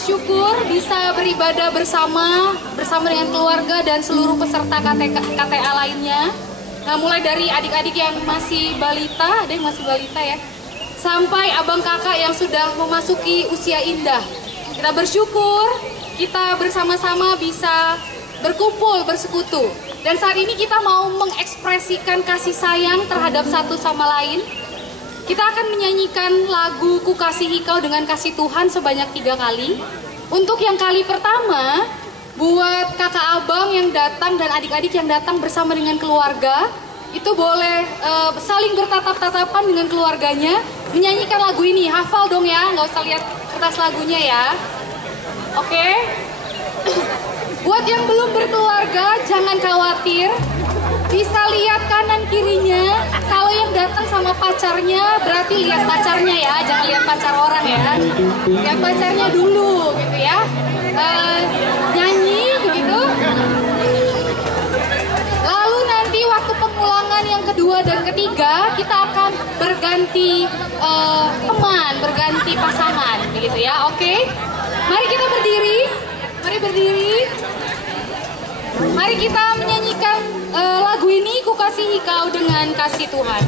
bersyukur bisa beribadah bersama dengan keluarga dan seluruh peserta KTA lainnya. Nah, mulai dari adik-adik yang masih balita, ada yang masih balita ya, sampai abang kakak yang sudah memasuki usia indah. Kita bersyukur kita bersama-sama bisa berkumpul, bersekutu. Dan saat ini kita mau mengekspresikan kasih sayang terhadap satu sama lain. Kita akan menyanyikan lagu Ku Kasihi Kau dengan Kasih Tuhan sebanyak 3 kali. Untuk yang kali pertama, buat kakak abang yang datang dan adik-adik yang datang bersama dengan keluarga, itu boleh saling bertatap-tatapan dengan keluarganya, menyanyikan lagu ini. Hafal dong ya, nggak usah lihat kertas lagunya ya. Oke? Buat yang belum berkeluarga, jangan khawatir. Bisa lihat kanan kirinya. Kalau yang datang sama pacarnya, berarti lihat pacarnya ya, jangan lihat pacar orang ya. Lihat pacarnya dulu gitu ya. Nyanyi begitu. Lalu nanti waktu pengulangan yang kedua dan ketiga, kita akan berganti teman, berganti pasangan begitu ya. Oke? Mari kita berdiri. Mari berdiri. Mari kita menyanyikan lagu ini, Ku Kasihi Kau dengan Kasih Tuhan.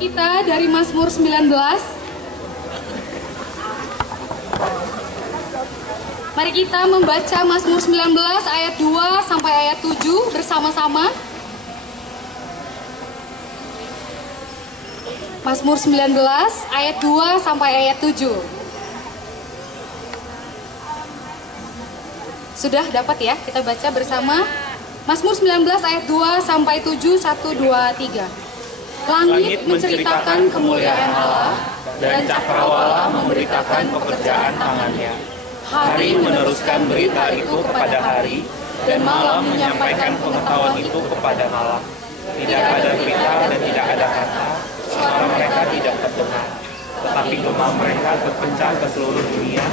Kita dari Mazmur 19. Mari kita membaca Mazmur 19 ayat 2 sampai ayat 7 bersama-sama. Mazmur 19 ayat 2 sampai ayat 7. Sudah dapat ya? Kita baca bersama. Mazmur 19 ayat 2 sampai 7, 1, 2, 3. Langit menceritakan kemuliaan Allah, dan cakrawala memberitakan pekerjaan tangannya. Hari meneruskan berita itu kepada hari, dan malam menyampaikan pengetahuan itu kepada malam. Tidak ada berita dan tidak ada kata, suara mereka tidak terdengar. Tetapi gema mereka terpecah ke seluruh dunia,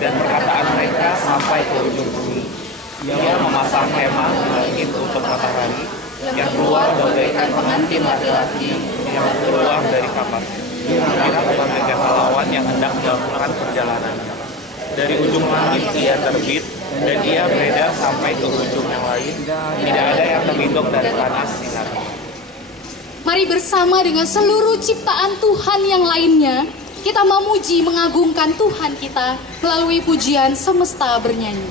dan perkataan mereka sampai ke ujung bumi. Ia memasang kemah di langit untuk matahari, yang keluar bagaikan pengantin laki-laki yang keluar dari kapal. Ia bagaikan pahlawan yang hendak melakukan perjalanan. Dari ujung langit ia terbit, dan ia beredar sampai ke ujung yang lain. Tidak ada yang terlindung dari panas sinarnya. Mari bersama dengan seluruh ciptaan Tuhan yang lainnya, kita memuji mengagungkan Tuhan kita melalui pujian semesta bernyanyi.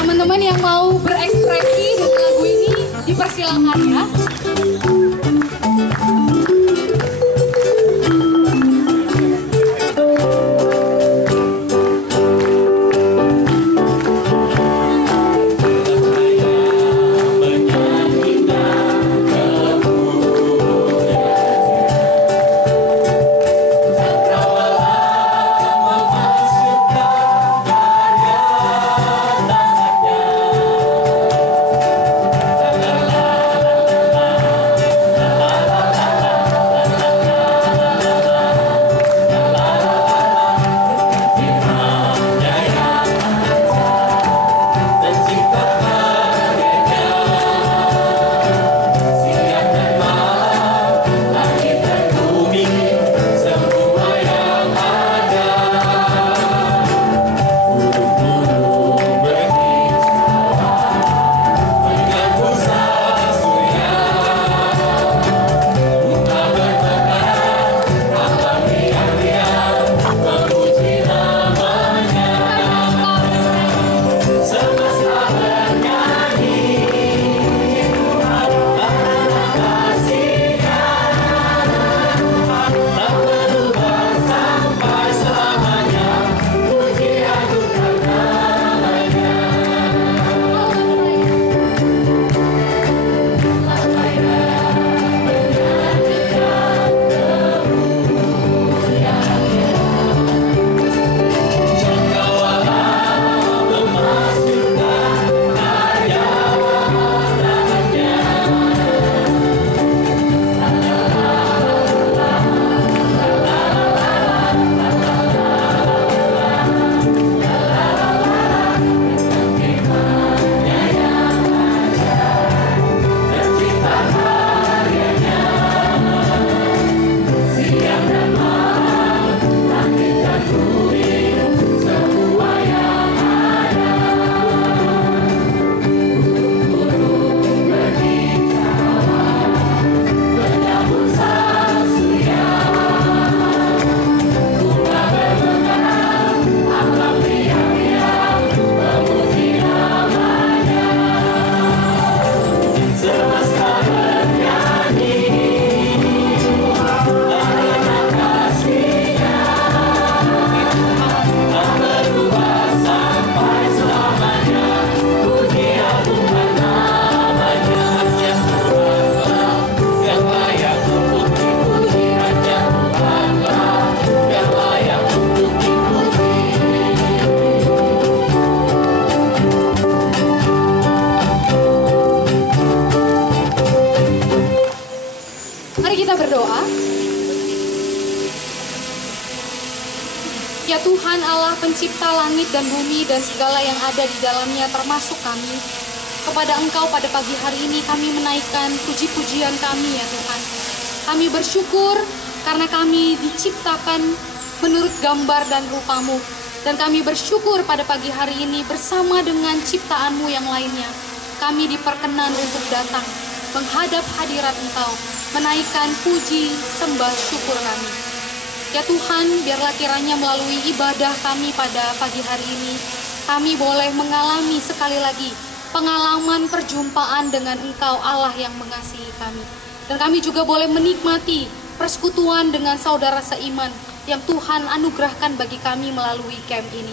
Teman-teman yang mau berekspresi dengan lagu ini dipersilakan ya. Ya Tuhan Allah pencipta langit dan bumi dan segala yang ada di dalamnya termasuk kami. Kepada Engkau pada pagi hari ini kami menaikkan puji-pujian kami ya Tuhan. Kami bersyukur karena kami diciptakan menurut gambar dan rupa-Mu. Dan kami bersyukur pada pagi hari ini bersama dengan ciptaan-Mu yang lainnya. Kami diperkenan untuk datang menghadap hadirat Engkau, menaikkan puji, sembah, syukur kami. Ya Tuhan, biarlah kiranya melalui ibadah kami pada pagi hari ini, kami boleh mengalami sekali lagi pengalaman perjumpaan dengan Engkau Allah yang mengasihi kami. Dan kami juga boleh menikmati persekutuan dengan saudara seiman yang Tuhan anugerahkan bagi kami melalui camp ini.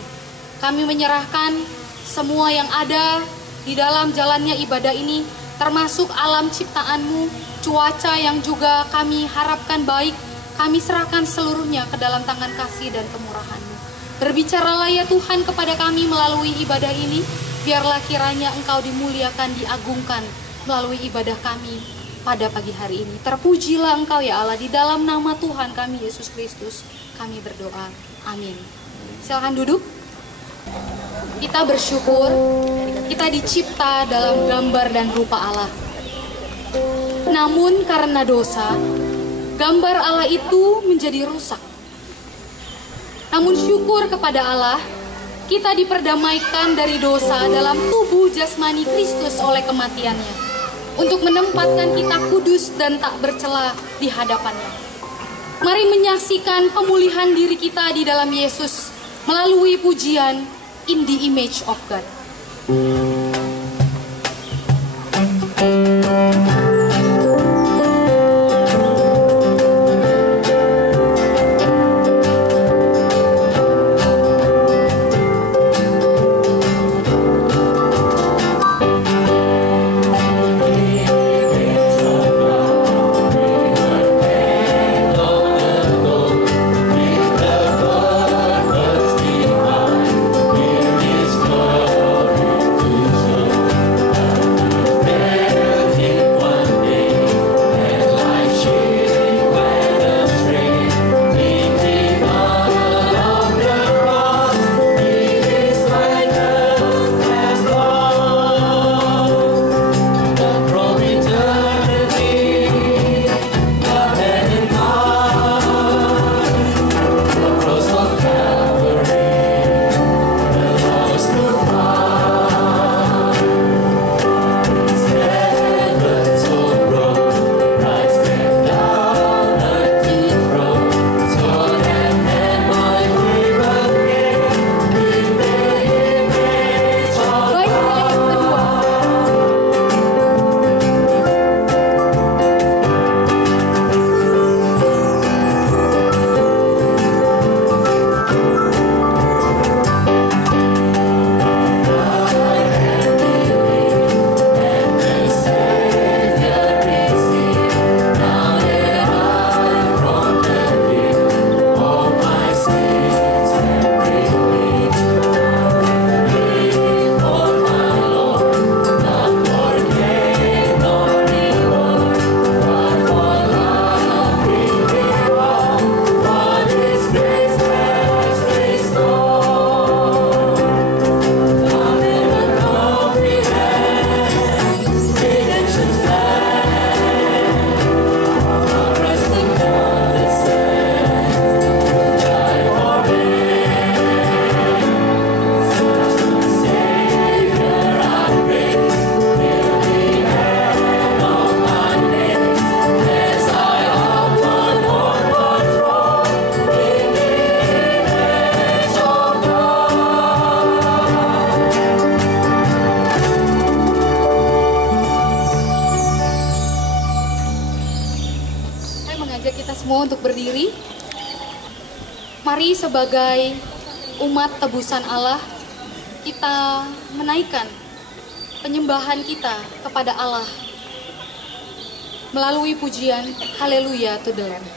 Kami menyerahkan semua yang ada di dalam jalannya ibadah ini, termasuk alam ciptaan-Mu, cuaca yang juga kami harapkan baik, kami serahkan seluruhnya ke dalam tangan kasih dan kemurahan-Mu. Berbicaralah ya Tuhan kepada kami melalui ibadah ini, biarlah kiranya Engkau dimuliakan, diagungkan melalui ibadah kami pada pagi hari ini. Terpujilah Engkau ya Allah, di dalam nama Tuhan kami Yesus Kristus kami berdoa. Amin. Silakan duduk. Kita bersyukur kita dicipta dalam gambar dan rupa Allah. Namun karena dosa, gambar Allah itu menjadi rusak. Namun syukur kepada Allah, kita diperdamaikan dari dosa dalam tubuh jasmani Kristus oleh kematiannya, untuk menempatkan kita kudus dan tak bercela di hadapannya. Mari menyaksikan pemulihan diri kita di dalam Yesus melalui pujian In the Image of God. Untuk berdiri, mari sebagai umat tebusan Allah, kita menaikkan penyembahan kita kepada Allah melalui pujian Haleluya to the Lamb.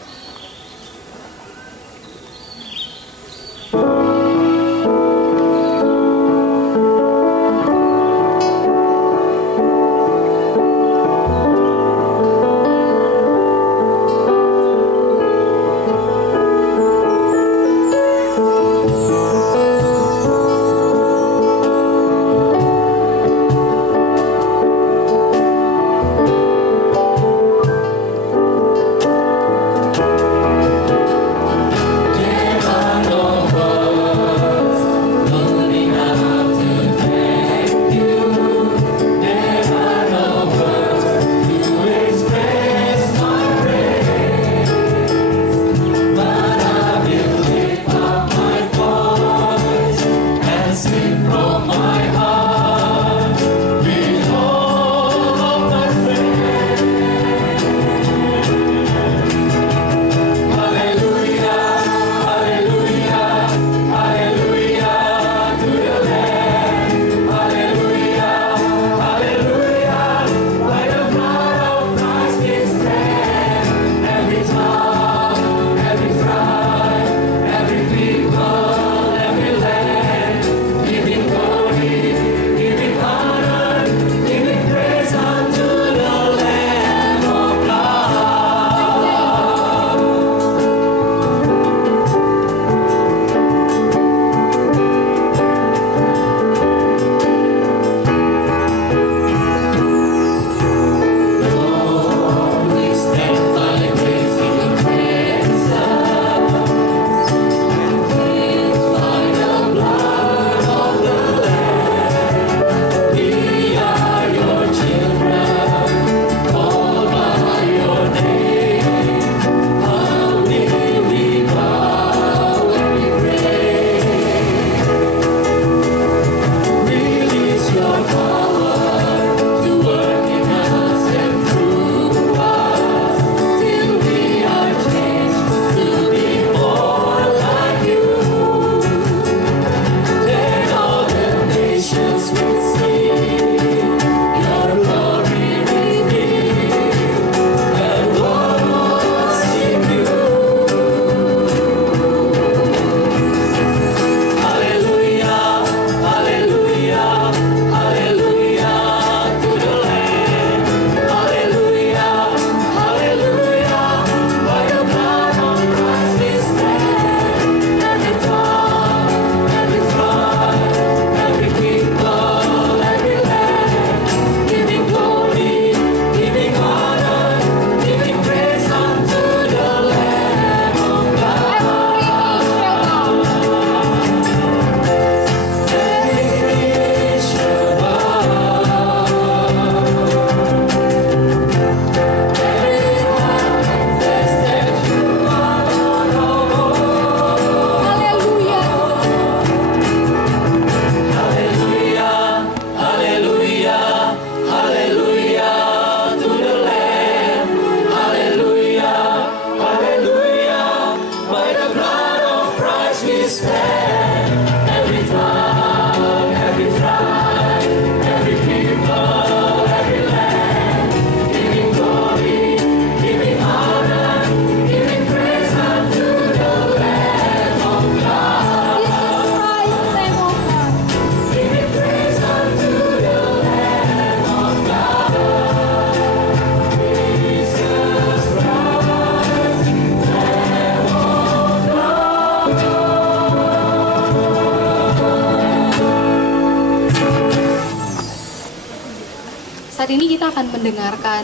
Saat ini kita akan mendengarkan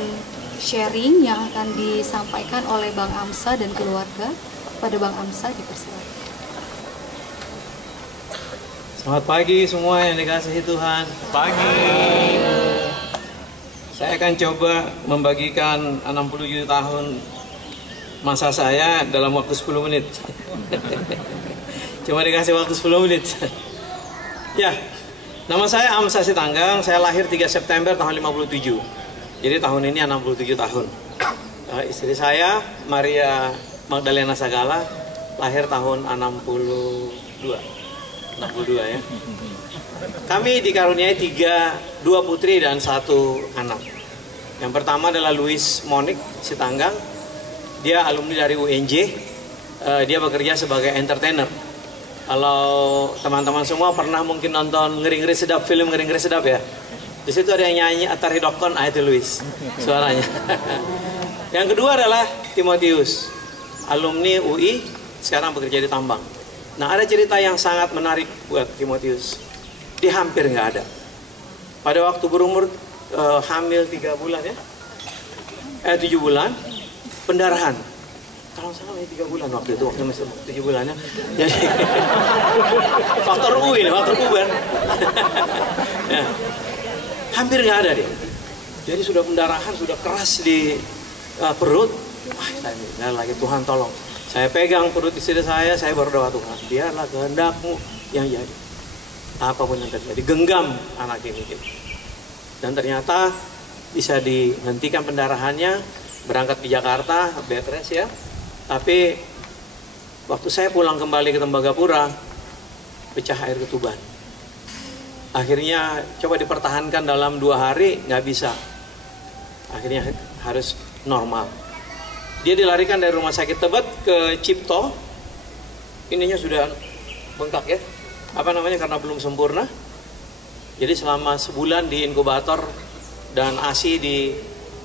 sharing yang akan disampaikan oleh Bang Amsa dan keluarga. Pada Bang Amsa dipersilakan. Selamat pagi semua yang dikasihi Tuhan. Pagi. Saya akan coba membagikan 67 tahun masa saya dalam waktu 10 menit. Cuma dikasih waktu 10 menit. Ya, nama saya Amsa Sitanggang. Saya lahir 3 September tahun 57. Jadi tahun ini 67 tahun. Istri saya Maria Magdalena Sagala lahir tahun 62 ya. Kami dikaruniai 2 putri dan 1 anak. Yang pertama adalah Louis Monik Sitanggang. Dia alumni dari UNJ. Dia bekerja sebagai entertainer. Kalau teman-teman semua pernah mungkin nonton Ngeri-Ngeri Sedap, film Ngeri-Ngeri Sedap ya. Di situ ada yang nyanyi Atari Dokon, itu Louis suaranya. Yang kedua adalah Timotius, alumni UI, sekarang bekerja di tambang. Nah, ada cerita yang sangat menarik buat Timotius. Dia hampir nggak ada. Pada waktu berumur hamil 3 bulan ya, 7 bulan, pendarahan. Kalau salah 3 bulan waktu itu, waktu masih 7 bulannya. Jadi faktor U ini, faktor U kan. Ya. Hampir nggak ada dia. Jadi sudah pendarahan, sudah keras di perut. Wah, saya bilang lagi, Tuhan tolong. Saya pegang perut istri saya berdoa, Tuhan, biarlah kehendak-Mu yang jadi. Apapun yang terjadi, genggam anak ini. Dan ternyata bisa dihentikan pendarahannya, berangkat ke Jakarta, bed rest ya. Tapi waktu saya pulang kembali ke Tembagapura, pecah air ketuban. Akhirnya coba dipertahankan dalam 2 hari, nggak bisa. Akhirnya harus normal. Dia dilarikan dari rumah sakit Tebet ke Cipto. Ininya sudah bengkak ya. Apa namanya, karena belum sempurna. Jadi selama sebulan di inkubator dan ASI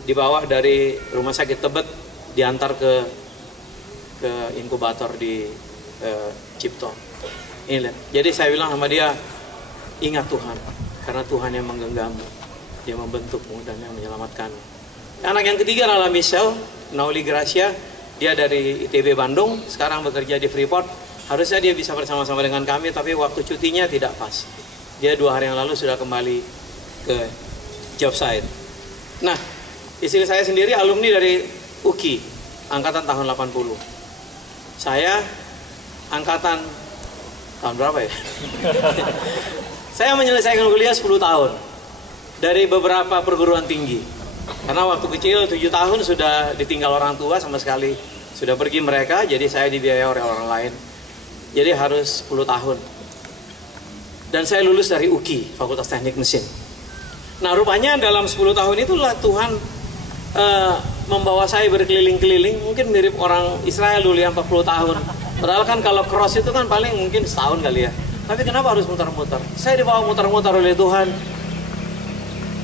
dibawa dari rumah sakit Tebet diantar ke inkubator di Cipto. Ini lihat. Jadi saya bilang sama dia, ingat Tuhan, karena Tuhan yang menggenggammu, Dia membentukmu dan yang menyelamatkanmu. Anak yang ketiga adalah Michelle Nauli Gracia. Dia dari ITB Bandung, sekarang bekerja di Freeport. Harusnya dia bisa bersama-sama dengan kami, tapi waktu cutinya tidak pas. Dia 2 hari yang lalu sudah kembali ke job site. Nah, istri saya sendiri alumni dari UKI, angkatan tahun 80. Saya angkatan tahun berapa ya? Saya menyelesaikan kuliah 10 tahun dari beberapa perguruan tinggi. Karena waktu kecil 7 tahun sudah ditinggal orang tua sama sekali. Sudah pergi mereka, jadi saya dibiayai oleh orang lain. Jadi harus 10 tahun. Dan saya lulus dari UKI, Fakultas Teknik Mesin. Nah, rupanya dalam 10 tahun itulah Tuhan membawa saya berkeliling-keliling. Mungkin mirip orang Israel dulu yang 40 tahun. Padahal kan kalau cross itu kan paling mungkin setahun kali ya. Tapi kenapa harus muter-muter? Saya dibawa muter-muter oleh Tuhan.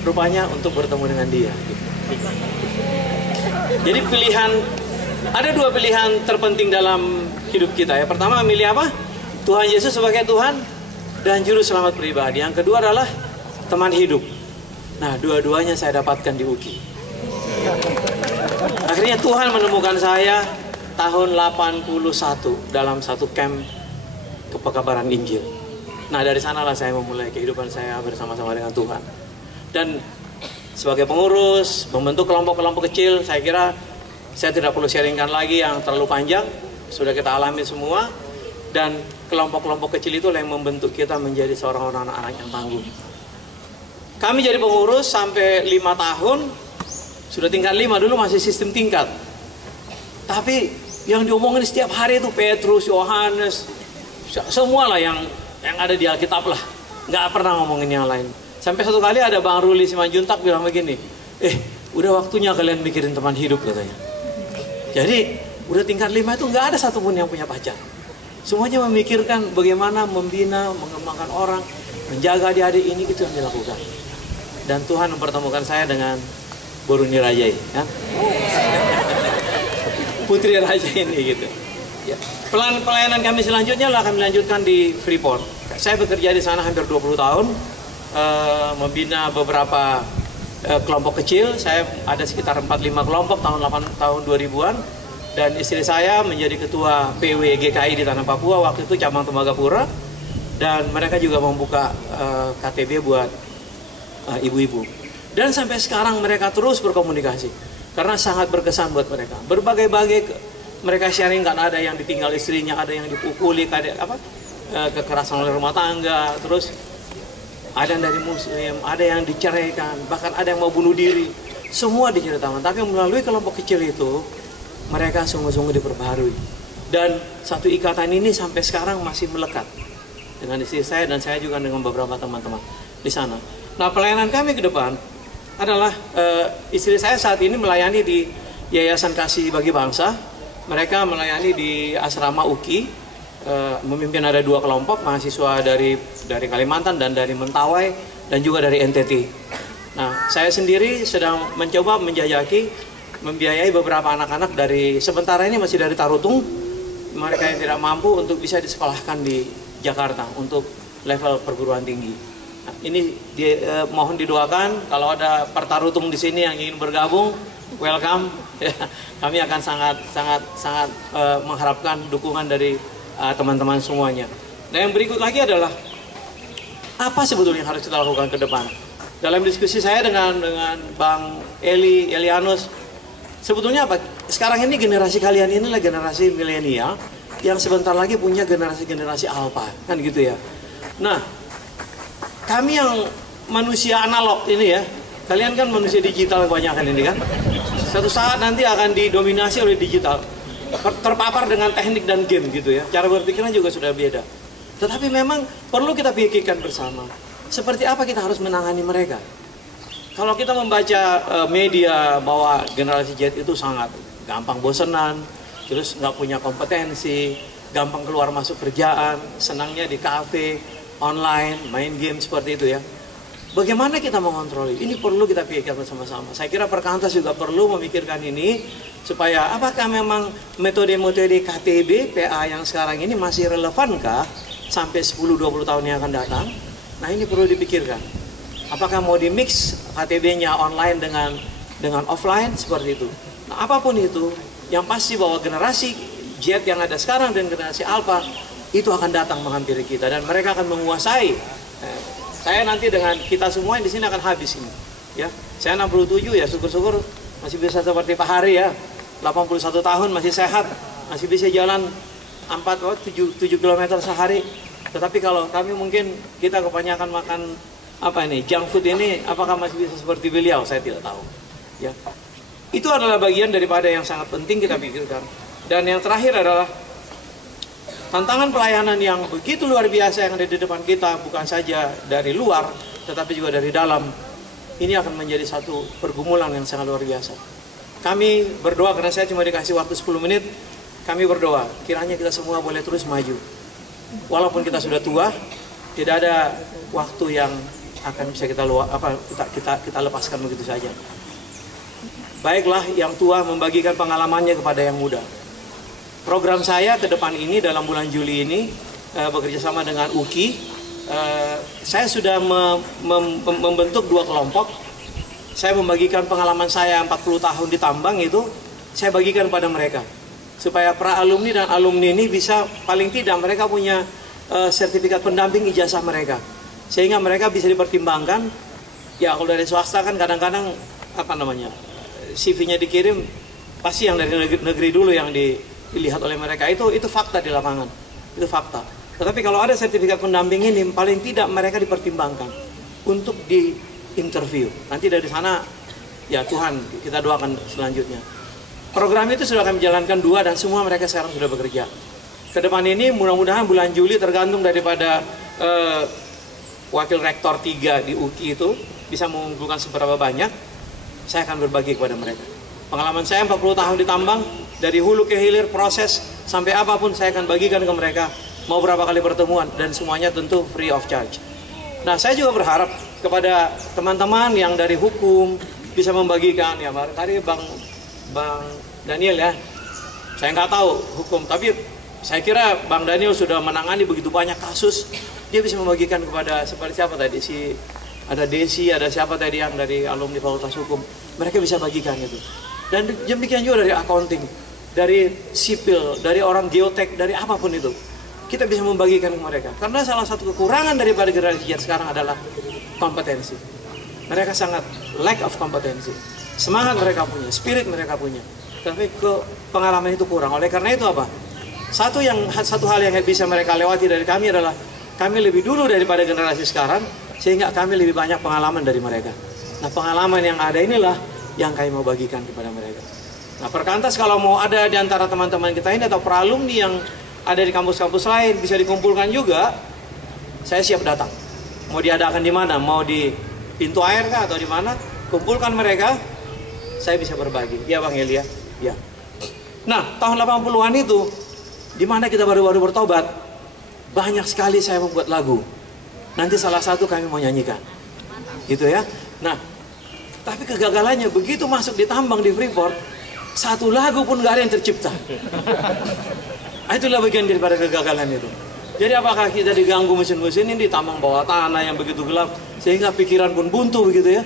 Rupanya untuk bertemu dengan Dia. Jadi ada 2 pilihan terpenting dalam hidup kita ya. Pertama, milih apa? Tuhan Yesus sebagai Tuhan dan Juru Selamat pribadi. Yang kedua adalah teman hidup. Nah, dua-duanya saya dapatkan di UKI. Akhirnya Tuhan menemukan saya tahun 81 dalam satu camp kepekabaran Injil. Nah, dari sanalah saya memulai kehidupan saya bersama-sama dengan Tuhan. Dan sebagai pengurus, membentuk kelompok-kelompok kecil, saya kira saya tidak perlu sharingkan lagi yang terlalu panjang. Sudah kita alami semua. Dan kelompok-kelompok kecil itu yang membentuk kita menjadi seorang anak-anak yang tangguh. Kami jadi pengurus sampai 5 tahun. Sudah tingkat 5, dulu masih sistem tingkat. Tapi yang diomongin setiap hari itu Petrus, Yohanes, semualah yang ada di Alkitab lah. Nggak pernah ngomongin yang lain. Sampai satu kali ada Bang Ruli Simanjuntak bilang begini, udah waktunya kalian mikirin teman hidup katanya. Jadi udah tingkat 5 itu nggak ada satupun yang punya pacar. Semuanya memikirkan bagaimana membina, mengembangkan orang, menjaga adik-adik ini, itu yang dilakukan. Dan Tuhan mempertemukan saya dengan Boruni Rajai, kan? Putri Raja ini gitu. Ya. Pelayanan kami selanjutnya lah kami lanjutkan di Freeport. Saya bekerja di sana hampir 20 tahun, membina beberapa kelompok kecil. Saya ada sekitar 4-5 kelompok tahun 2000-an. Dan istri saya menjadi ketua PW GKI di Tanah Papua, waktu itu cabang Tembagapura. Dan mereka juga membuka KTB buat ibu-ibu. Dan sampai sekarang mereka terus berkomunikasi. Karena sangat berkesan buat mereka. Berbagai-bagai mereka sharing, kan ada yang ditinggal istrinya, ada yang dipukuli, kekerasan oleh rumah tangga, terus ada yang dari muslim, ada yang diceraikan, bahkan ada yang mau bunuh diri. Semua diceritakan. Tapi melalui kelompok kecil itu, mereka sungguh-sungguh diperbaharui. Dan satu ikatan ini sampai sekarang masih melekat dengan istri saya, dan saya juga dengan beberapa teman-teman di sana. Nah, pelayanan kami ke depan adalah istri saya saat ini melayani di Yayasan Kasih Bagi Bangsa. Mereka melayani di asrama UKI, memimpin ada 2 kelompok mahasiswa dari Kalimantan dan dari Mentawai dan juga dari NTT. Nah, saya sendiri sedang mencoba membiayai beberapa anak-anak dari sementara ini masih dari Tarutung, mereka yang tidak mampu untuk bisa disekolahkan di Jakarta untuk level perguruan tinggi. Nah, ini mohon didoakan kalau ada Pertarutung di sini yang ingin bergabung, welcome. Kami akan sangat mengharapkan dukungan dari teman-teman semuanya. Nah, yang berikut lagi adalah apa sebetulnya yang harus kita lakukan ke depan. Dalam diskusi saya dengan Bang Elianus, sebetulnya apa? Sekarang ini generasi kalian ini adalah generasi milenial yang sebentar lagi punya generasi alpha, kan gitu ya. Nah, kami yang manusia analog ini ya, kalian kan manusia digital kebanyakan ini kan. Suatu saat nanti akan didominasi oleh digital, terpapar dengan teknik dan game gitu ya. Cara berpikirnya juga sudah beda. Tetapi memang perlu kita pikirkan bersama, seperti apa kita harus menangani mereka. Kalau kita membaca media bahwa generasi Z itu sangat gampang bosenan, terus nggak punya kompetensi, gampang keluar masuk kerjaan, senangnya di kafe, online, main game seperti itu ya. Bagaimana kita mengontrol ini? Perlu kita pikirkan bersama-sama. Saya kira Perkantas juga perlu memikirkan ini, supaya apakah memang metode-metode KTB, PA yang sekarang ini masih relevankah sampai 10-20 tahun yang akan datang? Nah, ini perlu dipikirkan. Apakah mau di mix KTB-nya online dengan offline seperti itu? Nah, apapun itu, yang pasti bahwa generasi Z yang ada sekarang dan generasi Alpha itu akan datang menghampiri kita dan mereka akan menguasai. Saya nanti dengan kita semua di sini akan habis ini. Ya, saya 67 ya, syukur-syukur masih bisa seperti Pak Hari ya. 81 tahun masih sehat, masih bisa jalan 7 km sehari. Tetapi kalau kami mungkin kita kebanyakan makan junk food ini, apakah masih bisa seperti beliau? Saya tidak tahu. Ya, itu adalah bagian daripada yang sangat penting kita pikirkan. Dan yang terakhir adalah tantangan pelayanan yang begitu luar biasa yang ada di depan kita, bukan saja dari luar, tetapi juga dari dalam. Ini akan menjadi satu pergumulan yang sangat luar biasa. Kami berdoa, karena saya cuma dikasih waktu 10 menit, kami berdoa, kiranya kita semua boleh terus maju. Walaupun kita sudah tua, tidak ada waktu yang akan bisa kita lepaskan begitu saja. Baiklah yang tua membagikan pengalamannya kepada yang muda. Program saya ke depan ini dalam bulan Juli ini bekerja sama dengan UKI. Saya sudah membentuk 2 kelompok. Saya membagikan pengalaman saya 40 tahun di tambang itu, saya bagikan pada mereka. Supaya para alumni dan alumni ini bisa, paling tidak mereka punya sertifikat pendamping ijazah mereka. Sehingga mereka bisa dipertimbangkan. Ya kalau dari swasta kan kadang-kadang CV-nya dikirim, pasti yang dari negeri dulu yang dilihat oleh mereka. Itu fakta di lapangan, itu fakta. Tetapi kalau ada sertifikat pendamping ini, paling tidak mereka dipertimbangkan untuk di interview. Nanti dari sana, ya Tuhan, kita doakan selanjutnya. Program itu sudah kami jalankan 2 dan semua mereka sekarang sudah bekerja. Ke depan ini mudah-mudahan bulan Juli, tergantung daripada wakil rektor 3 di UKI itu bisa mengumpulkan seberapa banyak, saya akan berbagi kepada mereka. Pengalaman saya 40 tahun di tambang, dari hulu ke hilir proses sampai apapun saya akan bagikan ke mereka. Mau berapa kali pertemuan dan semuanya tentu free of charge. Nah, saya juga berharap kepada teman-teman yang dari hukum bisa membagikan, ya tadi Bang Daniel ya. Saya nggak tahu hukum, tapi saya kira Bang Daniel sudah menangani begitu banyak kasus. Dia bisa membagikan kepada seperti siapa tadi, si ada Desi, ada siapa tadi yang dari alumni Fakultas Hukum, mereka bisa bagikan itu. Dan demikian juga dari accounting, dari sipil, dari orang geotek, dari apapun itu, kita bisa membagikan ke mereka. Karena salah satu kekurangan daripada generasi yang sekarang adalah kompetensi. Mereka sangat lack of kompetensi. Semangat mereka punya, spirit mereka punya, tapi pengalaman itu kurang. Oleh karena itu apa? Satu hal yang bisa mereka lewati dari kami adalah kami lebih dulu daripada generasi sekarang, sehingga kami lebih banyak pengalaman dari mereka. Nah, pengalaman yang ada inilah yang kami mau bagikan kepada mereka. Nah, perkantas kalau mau ada di antara teman-teman kita ini atau peralumni yang ada di kampus-kampus lain bisa dikumpulkan juga, saya siap datang. Mau diadakan di mana? Mau di pintu air kah atau di mana? Kumpulkan mereka, saya bisa berbagi. Ya Bang Elia, ya. Nah, tahun 80-an itu, di mana kita baru-baru bertobat, banyak sekali saya membuat lagu. Nanti salah satu kami mau nyanyikan, gitu ya. Nah, tapi kegagalannya begitu masuk di tambang di Freeport, satu lagu pun gak ada yang tercipta. Itulah bagian daripada kegagalan itu. Jadi apakah kita diganggu mesin-mesin ini di tambang bawah tanah yang begitu gelap, sehingga pikiran pun buntu begitu ya.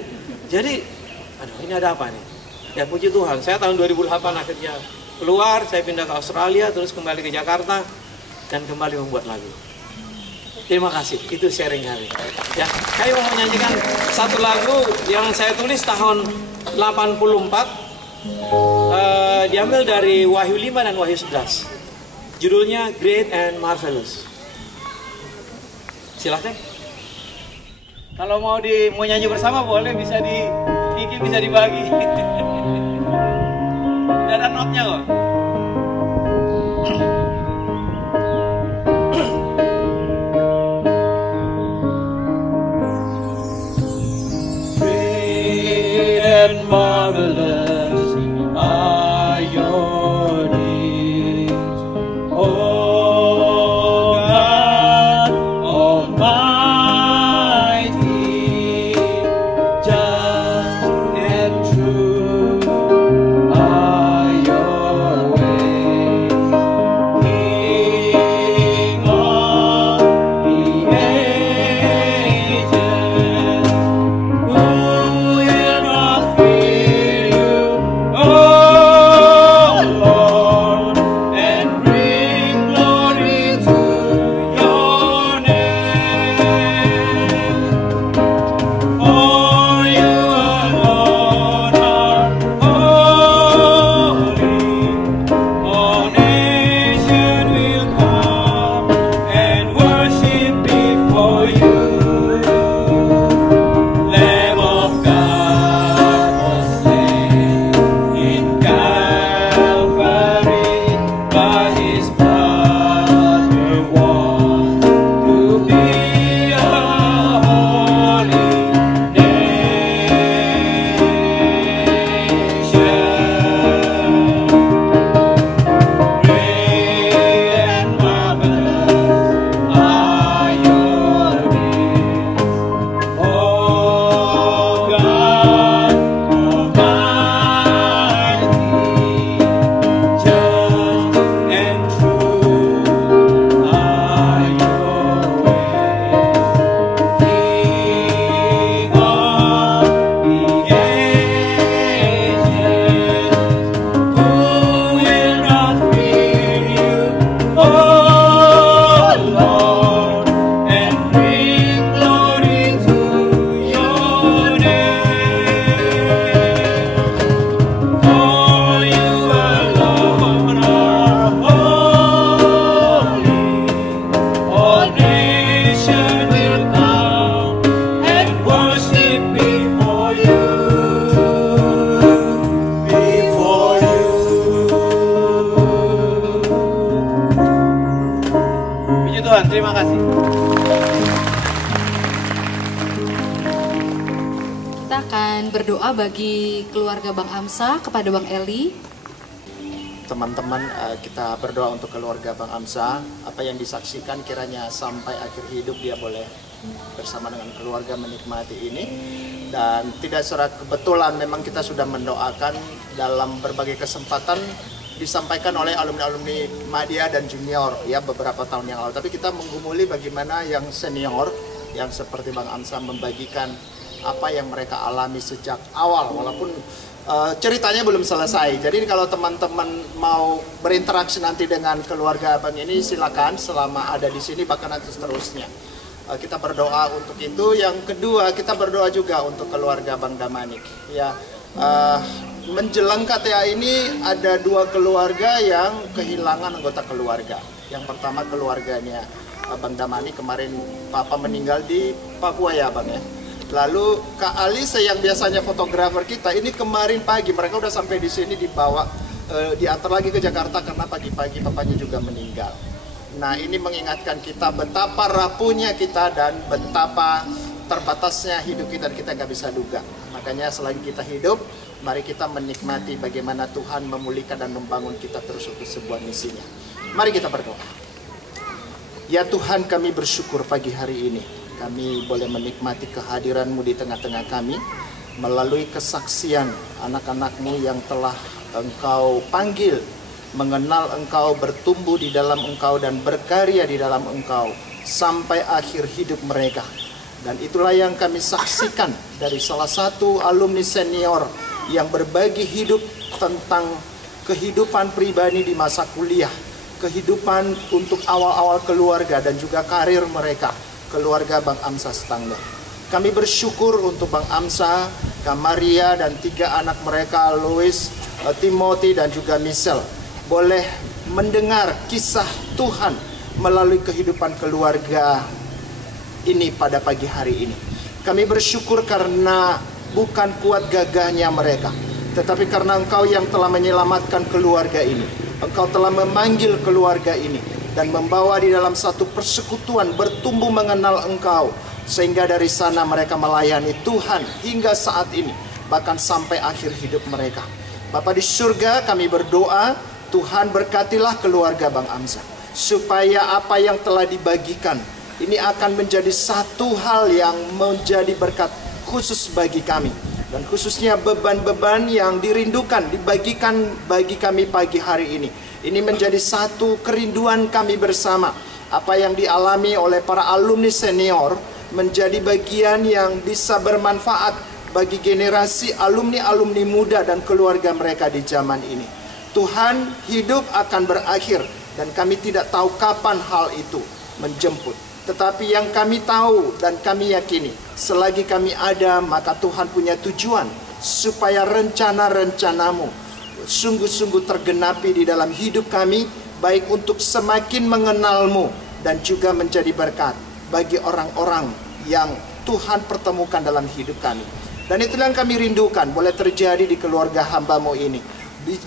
Jadi, aduh ini ada apa nih? Ya puji Tuhan, saya tahun 2008 akhirnya keluar, saya pindah ke Australia, terus kembali ke Jakarta, dan kembali membuat lagu. Terima kasih, itu sharing kami. Ya, saya mau menyanyikan satu lagu yang saya tulis tahun 84, diambil dari Wahyu 5 dan Wahyu 11. Judulnya Great and Marvelous. Silahkan. Kalau mau nyanyi bersama boleh, bisa bisa dibagi. Tidak ada notnya kok. And marvelous are your deeds, O God Almighty. Just and true are your ways, King of the ages. Terima kasih. Kita akan berdoa bagi keluarga Bang Amsa kepada Bang Eli. Teman-teman, kita berdoa untuk keluarga Bang Amsa. Apa yang disaksikan kiranya sampai akhir hidup dia boleh bersama dengan keluarga menikmati ini. Dan tidak secara kebetulan memang kita sudah mendoakan dalam berbagai kesempatan disampaikan oleh alumni-alumni Madya dan junior ya beberapa tahun yang lalu. Tapi kita menggumuli bagaimana yang senior yang seperti Bang Amsa membagikan apa yang mereka alami sejak awal, walaupun ceritanya belum selesai. Jadi kalau teman-teman mau berinteraksi nanti dengan keluarga Abang ini, silakan selama ada di sini, bahkan nanti seterusnya. Kita berdoa untuk itu. Yang kedua, kita berdoa juga untuk keluarga Bang Damanik. Ya, menjelang KTA ini ada 2 keluarga yang kehilangan anggota keluarga. Yang pertama keluarganya Bang Damanik, kemarin Papa meninggal di Papua ya Bang ya. Lalu Kak Alisa yang biasanya fotografer kita, ini kemarin pagi mereka udah sampai di sini, dibawa diantar lagi ke Jakarta karena pagi-pagi papanya juga meninggal. Nah, ini mengingatkan kita betapa rapuhnya kita dan betapa terbatasnya hidup kita, dan kita nggak bisa duga. Makanya selagi kita hidup, mari kita menikmati bagaimana Tuhan memulihkan dan membangun kita terus untuk sebuah misinya. Mari kita berdoa. Ya Tuhan, kami bersyukur pagi hari ini kami boleh menikmati kehadiran-Mu di tengah-tengah kami melalui kesaksian anak-anak-Mu yang telah Engkau panggil, mengenal Engkau, bertumbuh di dalam Engkau dan berkarya di dalam Engkau sampai akhir hidup mereka. Dan itulah yang kami saksikan dari salah satu alumni senior yang berbagi hidup tentang kehidupan pribadi di masa kuliah, kehidupan untuk awal-awal keluarga dan juga karir mereka, keluarga Bang Amsa Setanggang. Kami bersyukur untuk Bang Amsa, Kak Maria dan 3 anak mereka, Louis, Timothy dan juga Michelle, boleh mendengar kisah Tuhan melalui kehidupan keluarga ini pada pagi hari ini. Kami bersyukur karena bukan kuat gagahnya mereka, tetapi karena Engkau yang telah menyelamatkan keluarga ini. Engkau telah memanggil keluarga ini dan membawa di dalam satu persekutuan, bertumbuh mengenal Engkau, sehingga dari sana mereka melayani Tuhan hingga saat ini, bahkan sampai akhir hidup mereka. Bapa di surga, kami berdoa, Tuhan berkatilah keluarga Bang Amsa, supaya apa yang telah dibagikan ini akan menjadi satu hal yang menjadi berkat khusus bagi kami, dan khususnya beban-beban yang dirindukan dibagikan bagi kami pagi hari ini. Ini menjadi satu kerinduan kami bersama. Apa yang dialami oleh para alumni senior menjadi bagian yang bisa bermanfaat bagi generasi alumni-alumni muda dan keluarga mereka di zaman ini. Tuhan, hidup akan berakhir dan kami tidak tahu kapan hal itu menjemput. Tetapi yang kami tahu dan kami yakini, selagi kami ada, maka Tuhan punya tujuan supaya rencana-rencana-Mu sungguh-sungguh tergenapi di dalam hidup kami, baik untuk semakin mengenal-Mu dan juga menjadi berkat bagi orang-orang yang Tuhan pertemukan dalam hidup kami. Dan itulah yang kami rindukan boleh terjadi di keluarga hamba-Mu ini.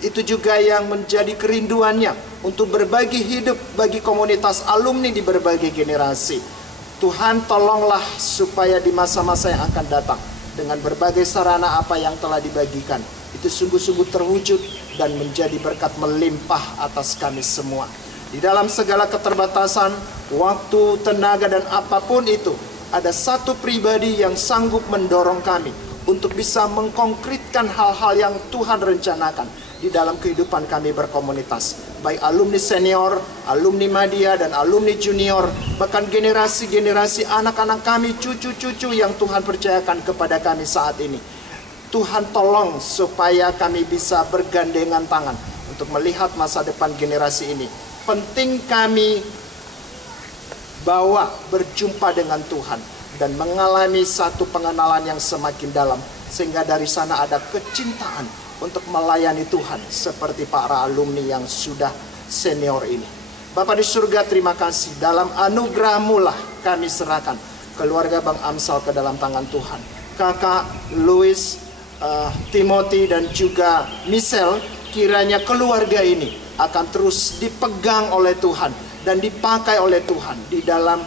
Itu juga yang menjadi kerinduannya untuk berbagi hidup bagi komunitas alumni di berbagai generasi. Tuhan, tolonglah supaya di masa-masa yang akan datang, dengan berbagai sarana apa yang telah dibagikan, itu sungguh-sungguh terwujud dan menjadi berkat melimpah atas kami semua. Di dalam segala keterbatasan, waktu, tenaga dan apapun itu, ada satu pribadi yang sanggup mendorong kami untuk bisa mengkonkretkan hal-hal yang Tuhan rencanakan di dalam kehidupan kami berkomunitas. Baik alumni senior, alumni media dan alumni junior, bahkan generasi-generasi anak-anak kami, cucu-cucu yang Tuhan percayakan kepada kami saat ini. Tuhan tolong supaya kami bisa bergandengan tangan untuk melihat masa depan generasi ini. Penting kami bawa berjumpa dengan Tuhan dan mengalami satu pengenalan yang semakin dalam, sehingga dari sana ada kecintaan untuk melayani Tuhan seperti para alumni yang sudah senior ini. Bapa di surga, terima kasih. Dalam anugerah-Mu lah kami serahkan keluarga Bang Amsal ke dalam tangan Tuhan. Kakak Louis, Timothy dan juga Michelle, kiranya keluarga ini akan terus dipegang oleh Tuhan dan dipakai oleh Tuhan di dalam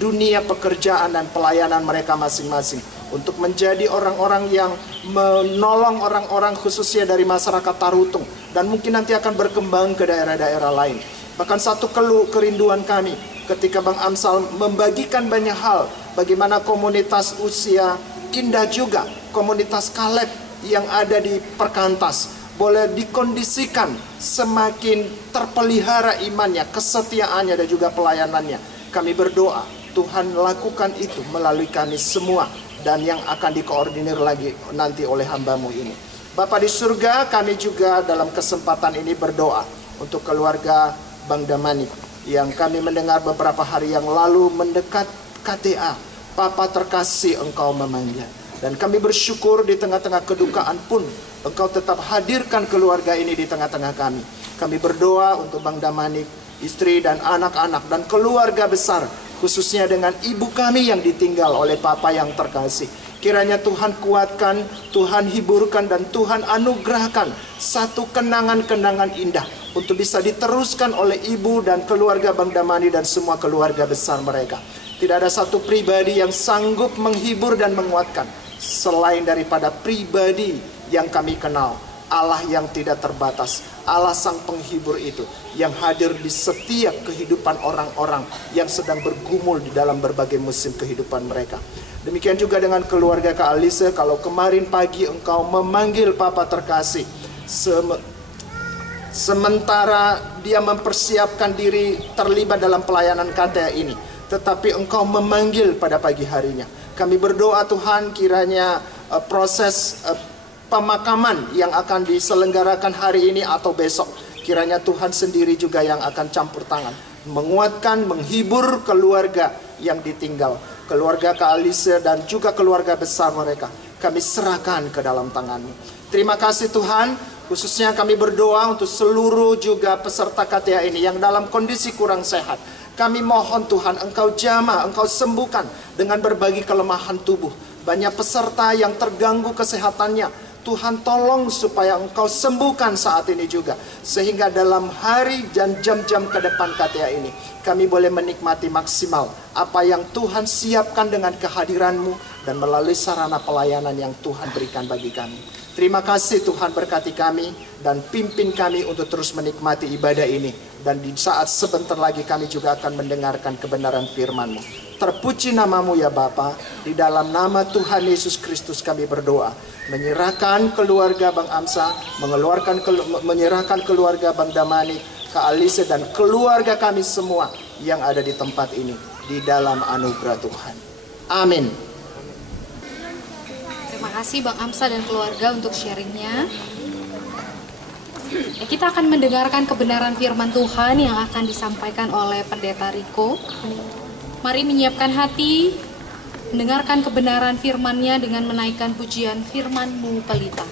dunia pekerjaan dan pelayanan mereka masing-masing, untuk menjadi orang-orang yang menolong orang-orang khususnya dari masyarakat Tarutung, dan mungkin nanti akan berkembang ke daerah-daerah lain. Bahkan satu kerinduan kami ketika Bang Amsal membagikan banyak hal, bagaimana komunitas usia indah juga, komunitas Kaleb yang ada di Perkantas, boleh dikondisikan semakin terpelihara imannya, kesetiaannya dan juga pelayanannya. Kami berdoa Tuhan lakukan itu melalui kami semua dan yang akan dikoordinir lagi nanti oleh hamba-Mu ini. Bapa di surga, kami juga dalam kesempatan ini berdoa untuk keluarga Bang Damani yang kami mendengar beberapa hari yang lalu mendekat KTA. Papa terkasih, Engkau memanggil. Dan kami bersyukur di tengah-tengah kedukaan pun Engkau tetap hadirkan keluarga ini di tengah-tengah kami. Kami berdoa untuk Bang Damani, istri dan anak-anak dan keluarga besar, khususnya dengan ibu kami yang ditinggal oleh Papa yang terkasih. Kiranya Tuhan kuatkan, Tuhan hiburkan, dan Tuhan anugerahkan satu kenangan-kenangan indah untuk bisa diteruskan oleh ibu dan keluarga Bang Damani dan semua keluarga besar mereka. Tidak ada satu pribadi yang sanggup menghibur dan menguatkan selain daripada pribadi yang kami kenal, Allah yang tidak terbatas, Allah sang penghibur itu yang hadir di setiap kehidupan orang-orang yang sedang bergumul di dalam berbagai musim kehidupan mereka. Demikian juga dengan keluarga Kak Alisa, kalau kemarin pagi Engkau memanggil Papa terkasih, sementara dia mempersiapkan diri terlibat dalam pelayanan KTA ini, tetapi Engkau memanggil pada pagi harinya. Kami berdoa Tuhan, kiranya proses pemakaman yang akan diselenggarakan hari ini atau besok, kiranya Tuhan sendiri juga yang akan campur tangan, menguatkan, menghibur keluarga yang ditinggal, keluarga Kak Alisa dan juga keluarga besar mereka. Kami serahkan ke dalam tangan-Mu. Terima kasih Tuhan. Khususnya kami berdoa untuk seluruh juga peserta KTA ini yang dalam kondisi kurang sehat. Kami mohon Tuhan, Engkau jamah, Engkau sembuhkan dengan berbagi kelemahan tubuh. Banyak peserta yang terganggu kesehatannya, Tuhan tolong supaya Engkau sembuhkan saat ini juga. Sehingga dalam hari dan jam-jam ke depan KTA ini, kami boleh menikmati maksimal apa yang Tuhan siapkan dengan kehadiran-Mu dan melalui sarana pelayanan yang Tuhan berikan bagi kami. Terima kasih Tuhan, berkati kami dan pimpin kami untuk terus menikmati ibadah ini. Dan di saat sebentar lagi kami juga akan mendengarkan kebenaran firman-Mu. Terpuji nama-Mu ya Bapa, di dalam nama Tuhan Yesus Kristus kami berdoa. Menyerahkan keluarga Bang Amsa, menyerahkan keluarga Bang Damani, Kak Alisa dan keluarga kami semua yang ada di tempat ini, di dalam anugerah Tuhan. Amin. Terima kasih Bang Amsa dan keluarga untuk sharingnya. Kita akan mendengarkan kebenaran firman Tuhan yang akan disampaikan oleh Pendeta Riko. Mari menyiapkan hati, mendengarkan kebenaran firman-Nya dengan menaikkan pujian firman-Mu pelita.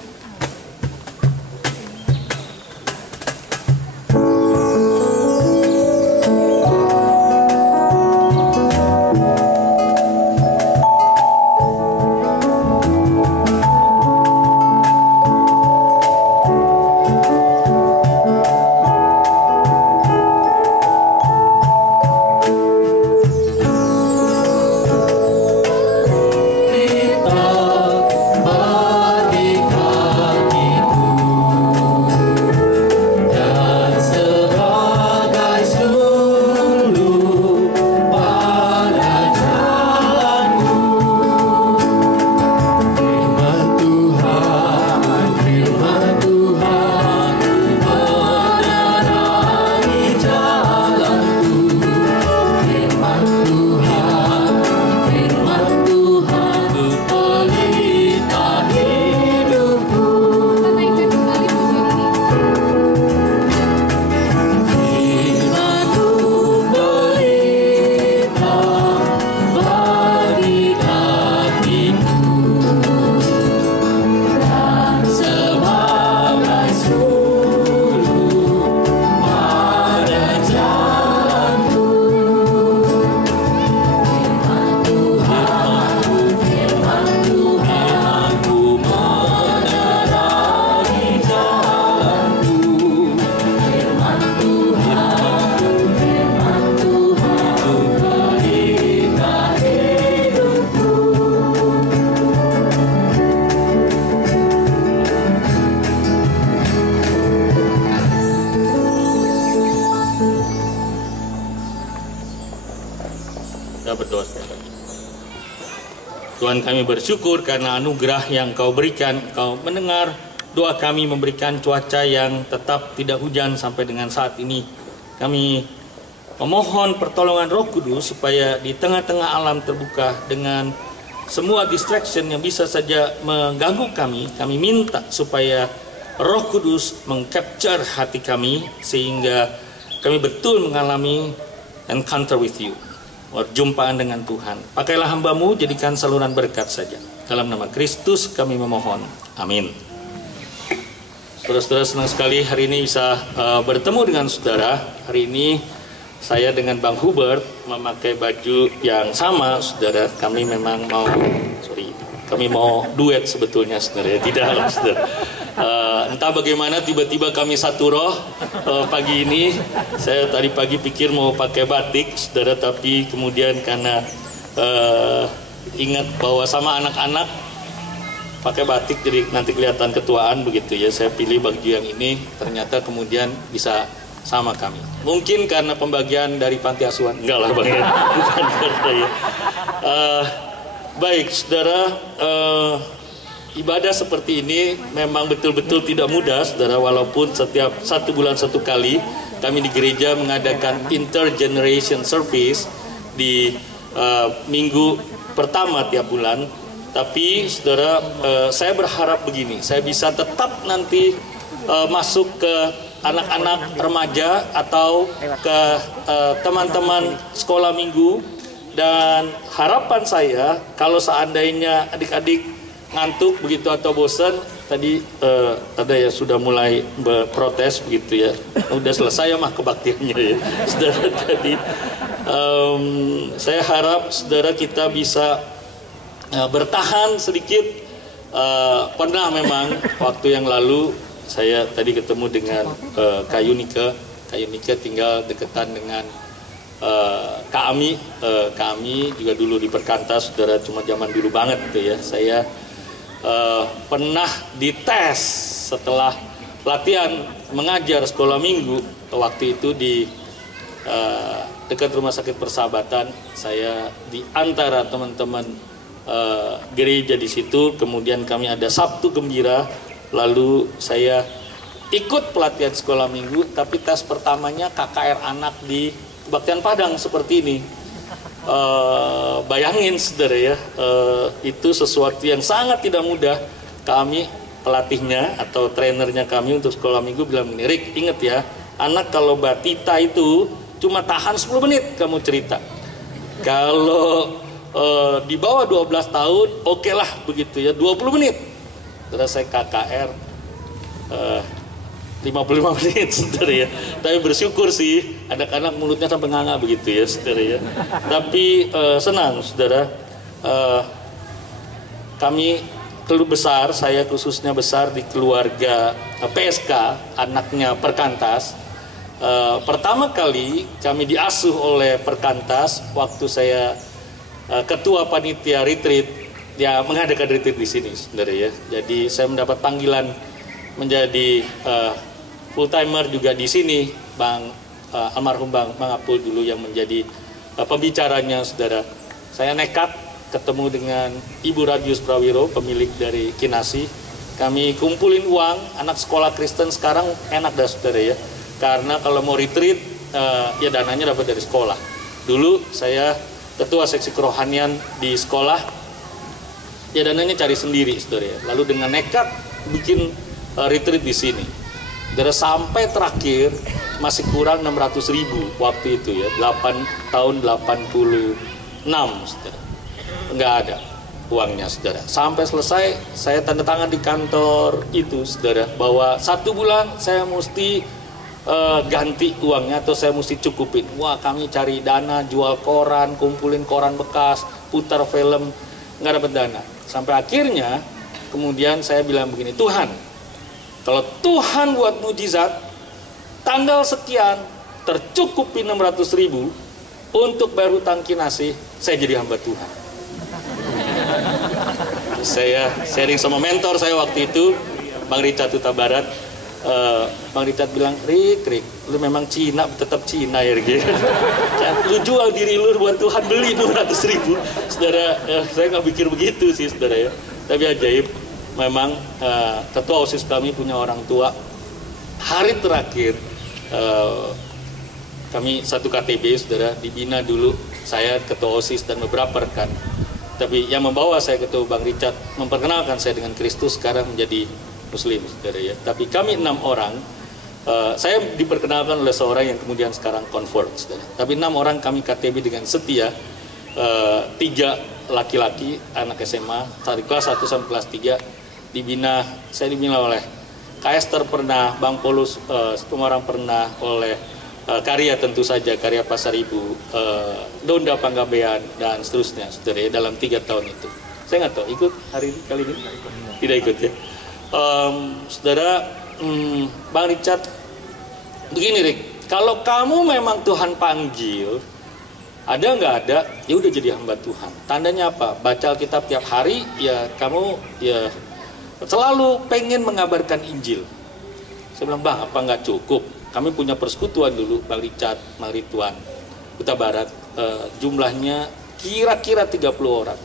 Tuhan, kami bersyukur karena anugerah yang Kau berikan. Kau mendengar doa kami, memberikan cuaca yang tetap tidak hujan sampai dengan saat ini. Kami memohon pertolongan Roh Kudus supaya di tengah-tengah alam terbuka dengan semua distraction yang bisa saja mengganggu kami minta supaya Roh Kudus mengcapture hati kami sehingga kami betul mengalami encounter with you, perjumpaan dengan Tuhan. Pakailah hamba-Mu, jadikan saluran berkat saja. Dalam nama Kristus kami memohon. Amin. Saudara-saudara, senang sekali hari ini bisa bertemu dengan saudara. Hari ini saya dengan Bang Hubert memakai baju yang sama, saudara. Kami memang kami mau duet sebetulnya, saudara. Tidak lah, saudara. Entah bagaimana tiba-tiba kami satu roh pagi ini. Saya tadi pagi pikir mau pakai batik, saudara, tapi kemudian karena ingat bahwa sama anak-anak pakai batik jadi nanti kelihatan ketuaan begitu ya. Saya pilih baju yang ini, ternyata kemudian bisa sama kami. Mungkin karena pembagian dari panti asuhan. Enggak lah Bang ya. Bukan karena ya. Baik saudara, ibadah seperti ini memang betul-betul tidak mudah saudara. Walaupun setiap 1 bulan 1 kali kami di gereja mengadakan intergeneration service di minggu pertama tiap bulan. Tapi saudara, saya berharap begini, saya bisa tetap nanti masuk ke anak-anak remaja atau ke teman-teman sekolah minggu. Dan harapan saya, kalau seandainya adik-adik ngantuk begitu atau bosan, tadi ada yang sudah mulai berprotes begitu ya, udah selesai mah kebaktiannya ya saudara. Jadi saya harap saudara kita bisa bertahan sedikit. Pernah memang waktu yang lalu saya tadi ketemu dengan Kak Yunika. Kak Yunika tinggal deketan dengan Kak Ami. Kak Ami juga dulu di Perkantas, saudara, cuma zaman dulu banget gitu ya. Saya pernah dites setelah latihan mengajar sekolah minggu waktu itu di dekat Rumah Sakit Persahabatan. Saya di antara teman-teman gereja di situ, kemudian kami ada Sabtu Gembira, lalu saya ikut pelatihan sekolah minggu, tapi tes pertamanya KKR anak di Kebaktian Padang seperti ini. Bayangin saudara ya, itu sesuatu yang sangat tidak mudah. Kami pelatihnya atau trainernya kami untuk sekolah minggu bilang gini, Rick, inget ya, anak kalau batita itu cuma tahan 10 menit kamu cerita. Kalau di bawah 12 tahun, oke lah begitu ya, 20 menit. Terus saya KKR 55 menit, saudara ya. Tapi bersyukur sih, anak-anak mulutnya sampai nganga begitu ya, saudara ya. Tapi senang, saudara. Kami besar, saya khususnya besar di keluarga PSK, anaknya Perkantas. Pertama kali kami diasuh oleh Perkantas waktu saya ketua panitia retreat, ya mengadakan retreat di sini, saudara ya. Jadi saya mendapat panggilan menjadi full timer juga di sini. Bang almarhum Bang Apul dulu yang menjadi pembicaranya, saudara. Saya nekat ketemu dengan Ibu Radius Prawiro, pemilik dari Kinasi. Kami kumpulin uang, anak sekolah Kristen sekarang enak dah, saudara ya. Karena kalau mau retreat, ya dananya dapat dari sekolah. Dulu saya ketua seksi kerohanian di sekolah, ya dananya cari sendiri, saudara ya. Lalu dengan nekat bikin retreat di sini. Saudara, sampai terakhir masih kurang 600.000 waktu itu ya, tahun 86, saudara. Enggak ada uangnya, saudara. Sampai selesai saya tanda tangan di kantor itu, saudara, bahwa 1 bulan saya mesti ganti uangnya atau saya mesti cukupin. Wah, kami cari dana, jual koran, kumpulin koran bekas, putar film, nggak dapat dana. Sampai akhirnya kemudian saya bilang begini, Tuhan, kalau Tuhan buat mujizat, tanggal sekian tercukupi 600.000 untuk bayar hutang Kinasi, saya jadi hamba Tuhan. Saya sharing sama mentor saya waktu itu, Bang Richard Huta Barat. Bang Richard bilang, Rick, lu memang Cina, tetap Cina ya, gitu. Lu jual diri lu buat Tuhan, beli 600.000. Saudara, saya nggak pikir begitu sih, saudara ya. Tapi ajaib, memang ketua OSIS kami punya orang tua. Hari terakhir Kami satu KTB, saudara, dibina dulu. Saya ketua OSIS dan beberapa rekan. Tapi yang membawa saya ketua Bang Richard memperkenalkan saya dengan Kristus, sekarang menjadi Muslim, saudara ya. Tapi kami 6 orang, saya diperkenalkan oleh seorang yang kemudian sekarang convert, saudara. Tapi 6 orang kami KTB dengan setia, 3 laki-laki, anak SMA, dari kelas 1 sampai kelas 3, dibina, saya dibina oleh Kak Esther pernah, Bang Polus Semarang pernah, oleh Karya tentu saja, Karya Pasar Ibu, Donda Panggabean, dan seterusnya, saudara ya, dalam 3 tahun itu. Saya nggak tahu, ikut hari ini, kali ini? Tidak ikut ya. Saudara, Bang Richard, begini Rick, kalau kamu memang Tuhan panggil, ada nggak ada, ya udah jadi hamba Tuhan. Tandanya apa? Baca Alkitab tiap hari, ya kamu ya selalu pengen mengabarkan Injil. Saya bilang, Bang, apa nggak cukup? Kami punya persekutuan dulu, Bang Richard, Bang Ridwan, Kuta Barat, jumlahnya kira-kira 30 orang.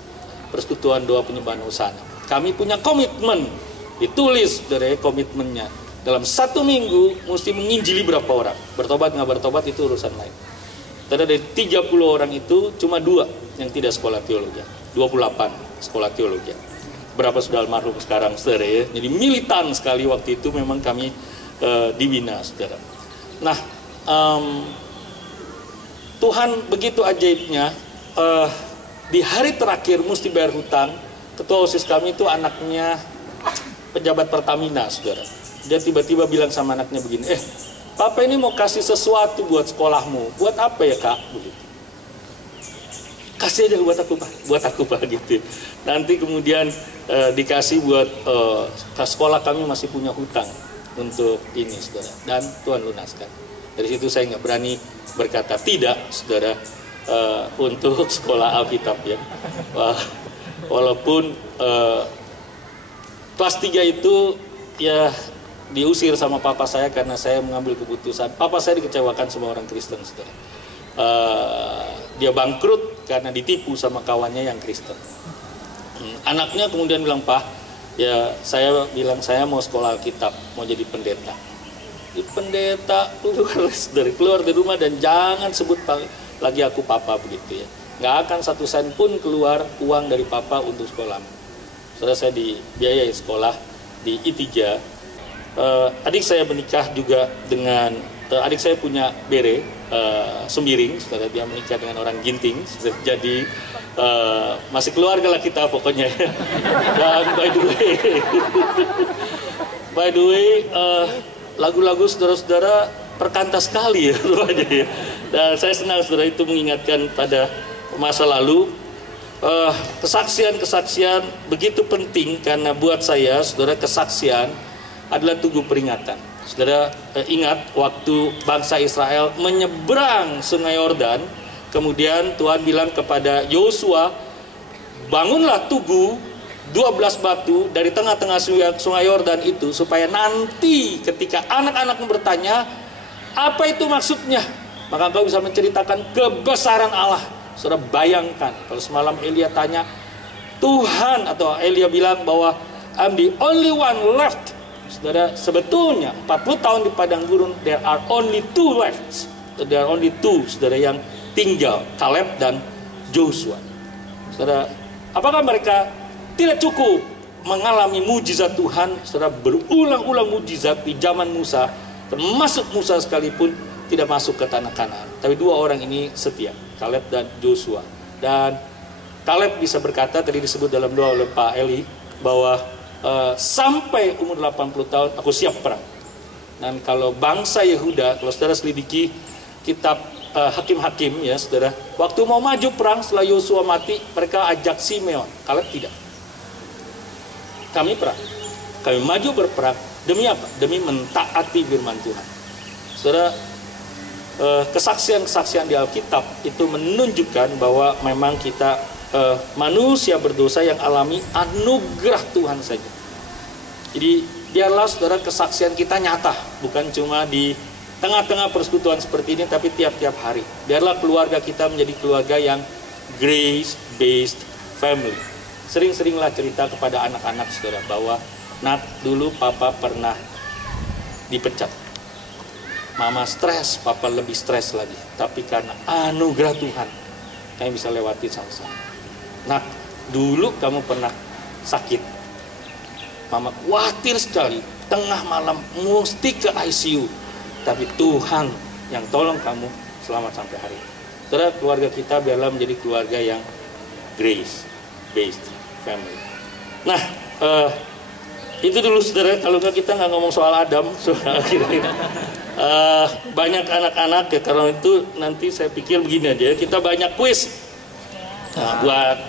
Persekutuan Doa Penyembahan Hosana. Kami punya komitmen, ditulis dari komitmennya. Dalam 1 minggu mesti menginjili berapa orang. Bertobat nggak bertobat itu urusan lain. Tadi dari 30 orang itu cuma 2 yang tidak sekolah teologi. 28 sekolah teologi. Berapa sudah almarhum sekarang, saudara ya. Jadi militan sekali waktu itu memang kami dibina, saudara. Nah, Tuhan begitu ajaibnya, di hari terakhir mesti bayar hutang. Ketua OSIS kami itu anaknya pejabat Pertamina, saudara. Dia tiba-tiba bilang sama anaknya begini, Papa ini mau kasih sesuatu buat sekolahmu. Buat apa ya kak? Begitu. Kasih aja buat aku pak gitu. Nanti kemudian dikasih buat sekolah kami masih punya hutang untuk ini, saudara. Dan Tuhan lunaskan. Dari situ saya nggak berani berkata tidak, saudara, untuk sekolah Alkitab ya. Walaupun kelas 3 itu ya diusir sama papa saya karena saya mengambil keputusan. Papa saya dikecewakan sama orang Kristen, saudara. Dia bangkrut karena ditipu sama kawannya yang Kristen. Anaknya kemudian bilang, Pak, ya saya bilang saya mau sekolah Alkitab, mau jadi pendeta. Jadi pendeta keluar dari rumah dan jangan sebut lagi aku papa begitu ya. Nggak akan 1 sen pun keluar uang dari papa untuk sekolah. Saudara, saya dibiayai sekolah di I3. Adik saya menikah juga dengan adik saya punya bere Sembiring, saudara, dia menikah dengan orang Ginting, jadi masih keluarga lah kita pokoknya. Dan by the way, lagu-lagu saudara-saudara perkantas sekali ya rupanya ya. Dan saya senang saudara itu mengingatkan pada masa lalu. Kesaksian-kesaksian begitu penting karena buat saya, saudara, kesaksian adalah tugu peringatan. Saudara ingat waktu bangsa Israel menyeberang Sungai Yordan, kemudian Tuhan bilang kepada Yosua, bangunlah tugu 12 batu dari tengah-tengah Sungai Yordan itu, supaya nanti ketika anak-anakmu bertanya, apa itu maksudnya, maka kau bisa menceritakan kebesaran Allah. Saudara bayangkan kalau semalam Elia tanya, Tuhan, atau Elia bilang bahwa I'm the only one left. Saudara, sebetulnya 40 tahun di padang gurun, there are only 2 left. There are only 2, saudara, yang tinggal, Kaleb dan Joshua. Saudara, apakah mereka tidak cukup mengalami mujizat Tuhan? Saudara, berulang-ulang mujizat di zaman Musa, termasuk Musa sekalipun tidak masuk ke tanah Kanaan. Tapi 2 orang ini setia, Kaleb dan Joshua. Dan Kaleb bisa berkata, tadi disebut dalam doa oleh Pak Eli, bahwa sampai umur 80 tahun aku siap perang. Dan kalau bangsa Yehuda, kalau saudara selidiki kitab Hakim-Hakim ya saudara, waktu mau maju perang setelah Yosua mati, mereka ajak Simeon. Kaleb tidak. Kami perang, kami maju berperang. Demi apa? Demi mentaati firman Tuhan. Saudara, kesaksian-kesaksian di Alkitab itu menunjukkan bahwa memang kita manusia berdosa yang alami anugerah Tuhan saja. Jadi biarlah saudara kesaksian kita nyata, bukan cuma di tengah-tengah persekutuan seperti ini, tapi tiap-tiap hari. Biarlah keluarga kita menjadi keluarga yang grace-based family. Sering-seringlah cerita kepada anak-anak saudara bahwa, Nat, dulu papa pernah dipecat. Mama stres, papa lebih stres lagi. Tapi karena anugerah Tuhan, kami bisa lewati sama-sama. Nah, dulu kamu pernah sakit. Mama khawatir sekali, tengah malam mesti ke ICU. Tapi Tuhan yang tolong kamu selamat sampai hari ini. Saudara, keluarga kita biarlah menjadi keluarga yang grace-based family. Nah, itu dulu saudara, kalau kita nggak ngomong soal Adam, soal akhirnya. Banyak anak-anak ya, karena itu nanti saya pikir begini aja, kita banyak kuis buat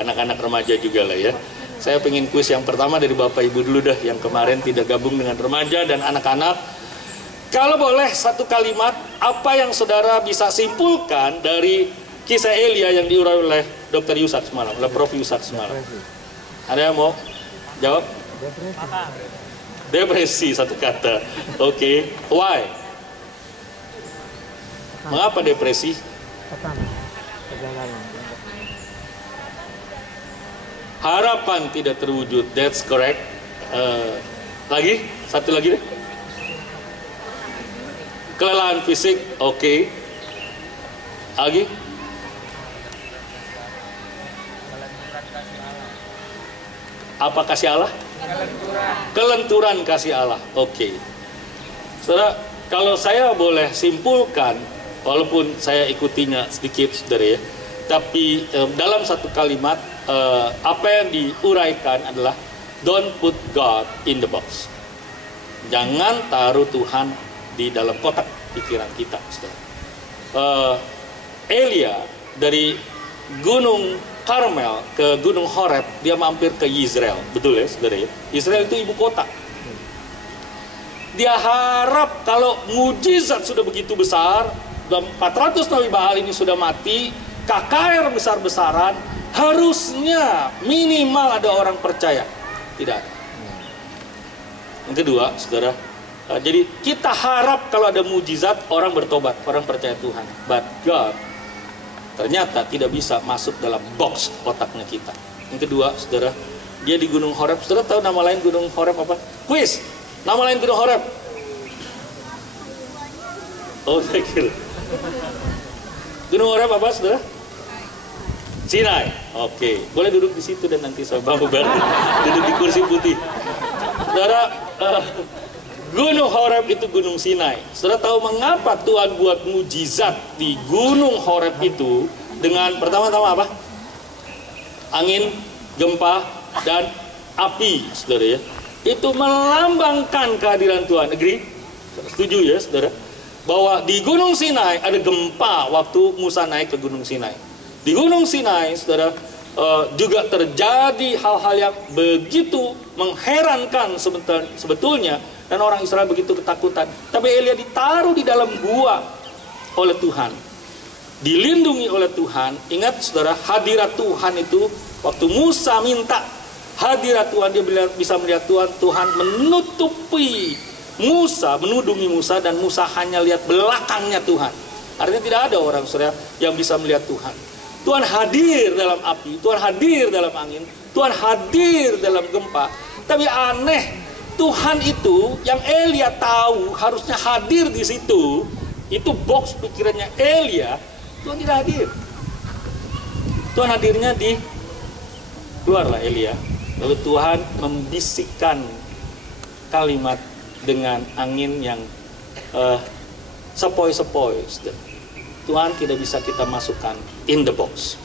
anak-anak remaja juga lah ya. Saya pengen kuis yang pertama dari Bapak Ibu dulu dah, yang kemarin tidak gabung dengan remaja dan anak-anak. Kalau boleh satu kalimat, apa yang saudara bisa simpulkan dari kisah Elia yang diurai oleh Dr. Yusak semalam, oleh Prof. Yusak semalam? Ada yang mau jawab? Depresi, satu kata. Oke. Why? Mengapa depresi? Harapan tidak terwujud. That's correct. Lagi? Satu lagi deh. Kelelahan fisik. Oke. Lagi? Apa kasih Allah? Kelenturan kasih Allah. Oke. Saudara, kalau saya boleh simpulkan, walaupun saya ikutinya sedikit saudara ya, tapi dalam satu kalimat, apa yang diuraikan adalah don't put God in the box. Jangan taruh Tuhan di dalam kotak pikiran kita, saudara. Elia dari Gunung Karmel ke Gunung Horeb, dia mampir ke Yizreel, betul ya saudara ya? Yizreel itu ibu kota. Dia harap kalau mujizat sudah begitu besar, 400 Nabi Baal ini sudah mati, KKR besar-besaran, harusnya minimal ada orang percaya. Tidak ada. Yang kedua, saudara, jadi kita harap kalau ada mujizat orang bertobat, orang percaya Tuhan. But God ternyata tidak bisa masuk dalam box otaknya kita. Yang kedua, saudara, dia di Gunung Horeb. Saudara tahu nama lain Gunung Horeb apa? Quiz. Nama lain Gunung Horeb. Oh, saya kira. Gunung Horeb apa, saudara? Sinai. Oke, boleh duduk di situ dan nanti saya bantu duduk di kursi putih. Saudara, Gunung Horeb itu Gunung Sinai. Saudara tahu mengapa Tuhan buat mujizat di Gunung Horeb itu dengan pertama-tama apa? Angin, gempa, dan api, saudara ya. Itu melambangkan kehadiran Tuhan. Agree? Setuju ya, saudara? Bahwa di Gunung Sinai ada gempa waktu Musa naik ke Gunung Sinai. Di Gunung Sinai, saudara, juga terjadi hal-hal yang begitu mengherankan sebetulnya. Dan orang Israel begitu ketakutan. Tapi Elia ditaruh di dalam gua oleh Tuhan. Dilindungi oleh Tuhan. Ingat saudara, hadirat Tuhan itu, waktu Musa minta hadirat Tuhan, dia bisa melihat Tuhan. Tuhan menutupi Musa, menudungi Musa, dan Musa hanya lihat belakangnya Tuhan. Artinya tidak ada orang saudara yang bisa melihat Tuhan. Tuhan hadir dalam api, Tuhan hadir dalam angin, Tuhan hadir dalam gempa. Tapi aneh, Tuhan itu yang Elia tahu harusnya hadir di situ, itu box pikirannya Elia, Tuhan tidak hadir. Tuhan hadirnya di keluarlah Elia. Lalu Tuhan membisikkan kalimat dengan angin yang sepoi-sepoi. Tuhan tidak bisa kita masukkan in the box.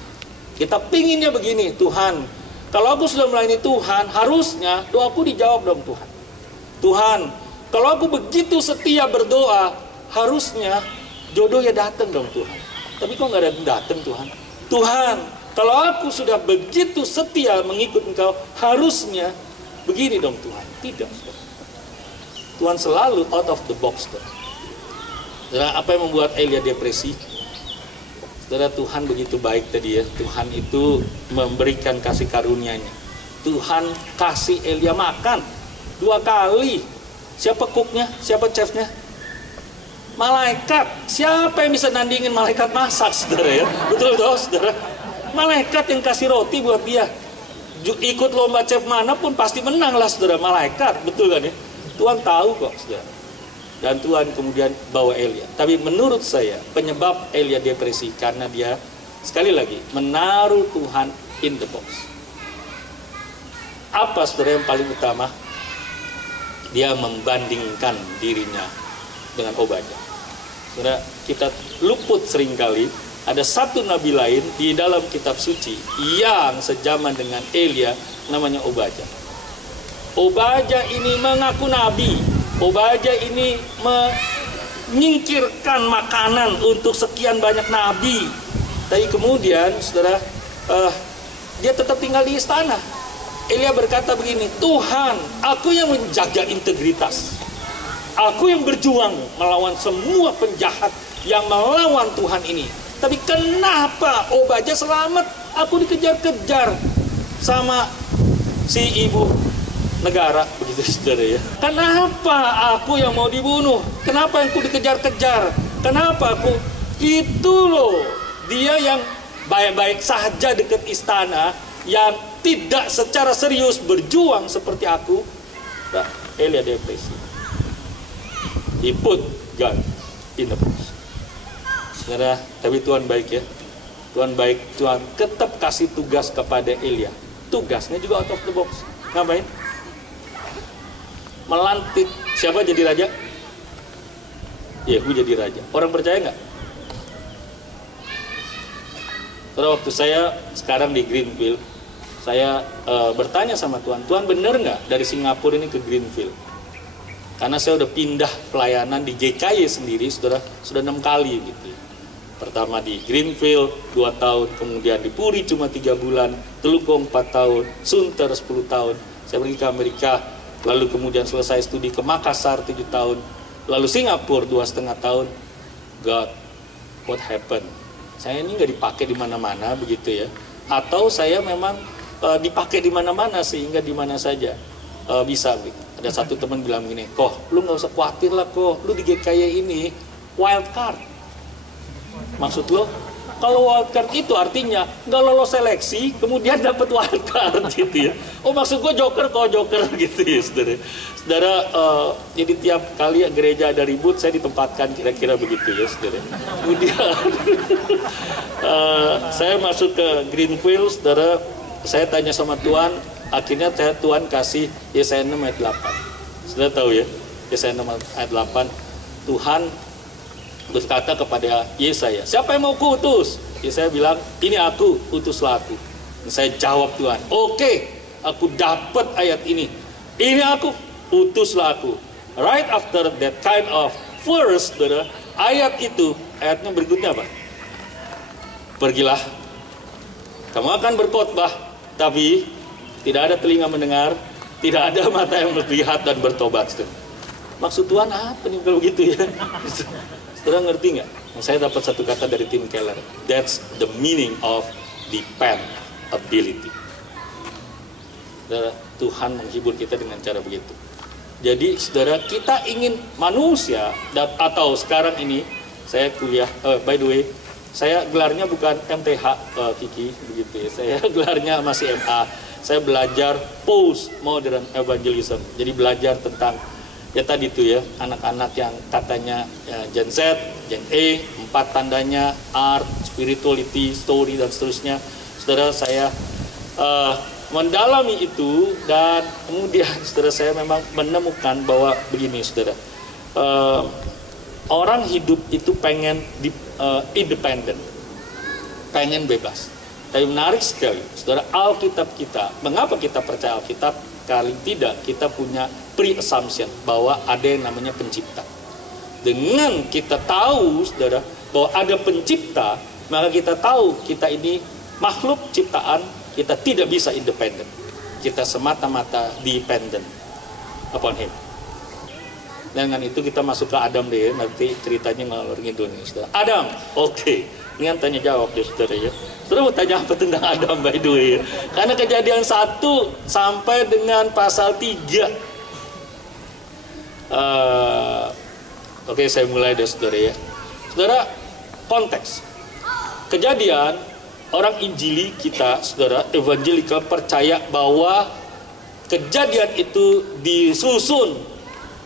Kita pinginnya begini, Tuhan, kalau aku sudah melayani Tuhan, harusnya doaku dijawab dong Tuhan. Tuhan, kalau aku begitu setia berdoa, harusnya jodoh ya datang dong Tuhan. Tapi kok nggak ada datang Tuhan? Tuhan, kalau aku sudah begitu setia mengikut Engkau, harusnya begini dong Tuhan. Tidak. Tuhan selalu out of the box. Saudara, apa yang membuat Elia depresi? Saudara, Tuhan begitu baik tadi ya. Tuhan itu memberikan kasih karunia-Nya. Tuhan kasih Elia makan 2 kali. Siapa cooknya? Siapa chefnya? Malaikat. Siapa yang bisa nandingin malaikat masak, saudara ya? Betul toh, saudara? Malaikat yang kasih roti buat dia. Ikut lomba chef mana pun pasti menang lah, saudara. Malaikat, betul kan ya? Tuhan tahu kok, saudara. dan Tuhan kemudian bawa Elia. Tapi menurut saya penyebab Elia depresi karena dia sekali lagi menaruh Tuhan in the box. Apa saudara yang paling utama? Dia membandingkan dirinya dengan Obadya. Saudara, kita luput seringkali ada satu nabi lain di dalam kitab suci yang sejaman dengan Elia, namanya Obadya. Obadya ini mengaku nabi. Obadya ini menyingkirkan makanan untuk sekian banyak nabi. Tapi kemudian, saudara, dia tetap tinggal di istana. Elia berkata begini, Tuhan, aku yang menjaga integritas. Aku yang berjuang melawan semua penjahat yang melawan Tuhan ini. Tapi kenapa Obadya selamat? Aku dikejar-kejar sama si ibu negara, begitu saudara ya. Kenapa aku yang mau dibunuh? Kenapa aku dikejar-kejar? Kenapa aku? Itu loh, dia yang baik-baik saja dekat istana, yang tidak secara serius berjuang seperti aku. Nah, Elia depresi. He put God in the box. Saudara, tapi Tuhan baik ya. Tuhan baik, Tuhan tetap kasih tugas kepada Elia. Tugasnya juga out of the box. Ngapain? Melantik siapa jadi raja? Yehu jadi raja. Orang percaya nggak? Saudara, waktu saya sekarang di Greenfield, saya bertanya sama Tuhan, Tuhan bener nggak dari Singapura ini ke Greenfield? Karena saya udah pindah pelayanan di JKY sendiri, saudara, sudah 6 kali gitu. Pertama di Greenfield 2 tahun, kemudian di Puri cuma 3 bulan, Telukong 4 tahun, Sunter 10 tahun. Saya pergi ke Amerika, lalu kemudian selesai studi ke Makassar 7 tahun, lalu Singapura 2,5 tahun. God, what happened? Saya ini nggak dipakai di mana-mana begitu ya? Atau saya memang dipakai di mana-mana sehingga di mana saja bisa begitu. Ada satu teman bilang gini, Koh, lu nggak usah khawatir lah Koh, lu di GKY ini wild card. Maksud lo, kalau wild card itu artinya nggak lolos seleksi, kemudian dapat wild card gitu ya. Oh maksud gue joker, kok joker gitu ya saudara. Saudara, jadi tiap kali gereja ada ribut, saya ditempatkan kira-kira begitu ya saudara. Kemudian saya masuk ke Greenfield, saudara, saya tanya sama Tuhan, akhirnya Tuhan kasih Yesaya 6 ayat 8. Saudara tahu ya, Yesaya 6 ayat 8, Tuhan berkata kepada Yesaya, siapa yang mau kuutus? Yesaya bilang, ini aku, utuslah aku. Dan saya jawab Tuhan, oke, aku dapat ayat ini. Ini aku, utuslah aku. Right after that kind of verse, saudara, ayat itu, ayatnya berikutnya apa? Pergilah, kamu akan berkhotbah, tapi tidak ada telinga mendengar, tidak ada mata yang melihat dan bertobat. Maksud Tuhan apa nih kalau begitu ya? Saudara ngerti nggak? Saya dapat satu kata dari Tim Keller. That's the meaning of dependability. Saudara, Tuhan menghibur kita dengan cara begitu. Jadi saudara, kita ingin manusia atau sekarang ini saya kuliah, by the way, saya gelarnya bukan MTH Kiki begitu ya. Saya gelarnya masih MA. Saya belajar post-modern evangelism. Jadi belajar tentang ya tadi itu ya, anak-anak yang katanya Gen Z, Gen E, 4 tandanya, art, spirituality, story dan seterusnya. Saudara, saya mendalami itu dan kemudian saudara saya memang menemukan bahwa begini saudara, orang hidup itu pengen independen, pengen bebas. Tapi menarik sekali, saudara, Alkitab kita, mengapa kita percaya Alkitab? Kali tidak, kita punya pre-assumption bahwa ada yang namanya pencipta. Dengan kita tahu, saudara, bahwa ada pencipta, maka kita tahu kita ini makhluk ciptaan, kita tidak bisa independen. Kita semata-mata dependent upon Him. Dengan itu kita masuk ke Adam deh, nanti ceritanya ngalor ngidul nih, saudara. Adam, oke. Ini kan tanya jawab deh saudara ya. Saudara mau tanya apa tentang Adam by the way ya? Karena Kejadian 1 sampai dengan pasal 3. Oke, saya mulai deh saudara ya. Saudara, konteks Kejadian, orang Injili kita, saudara, evangelikal percaya bahwa Kejadian itu disusun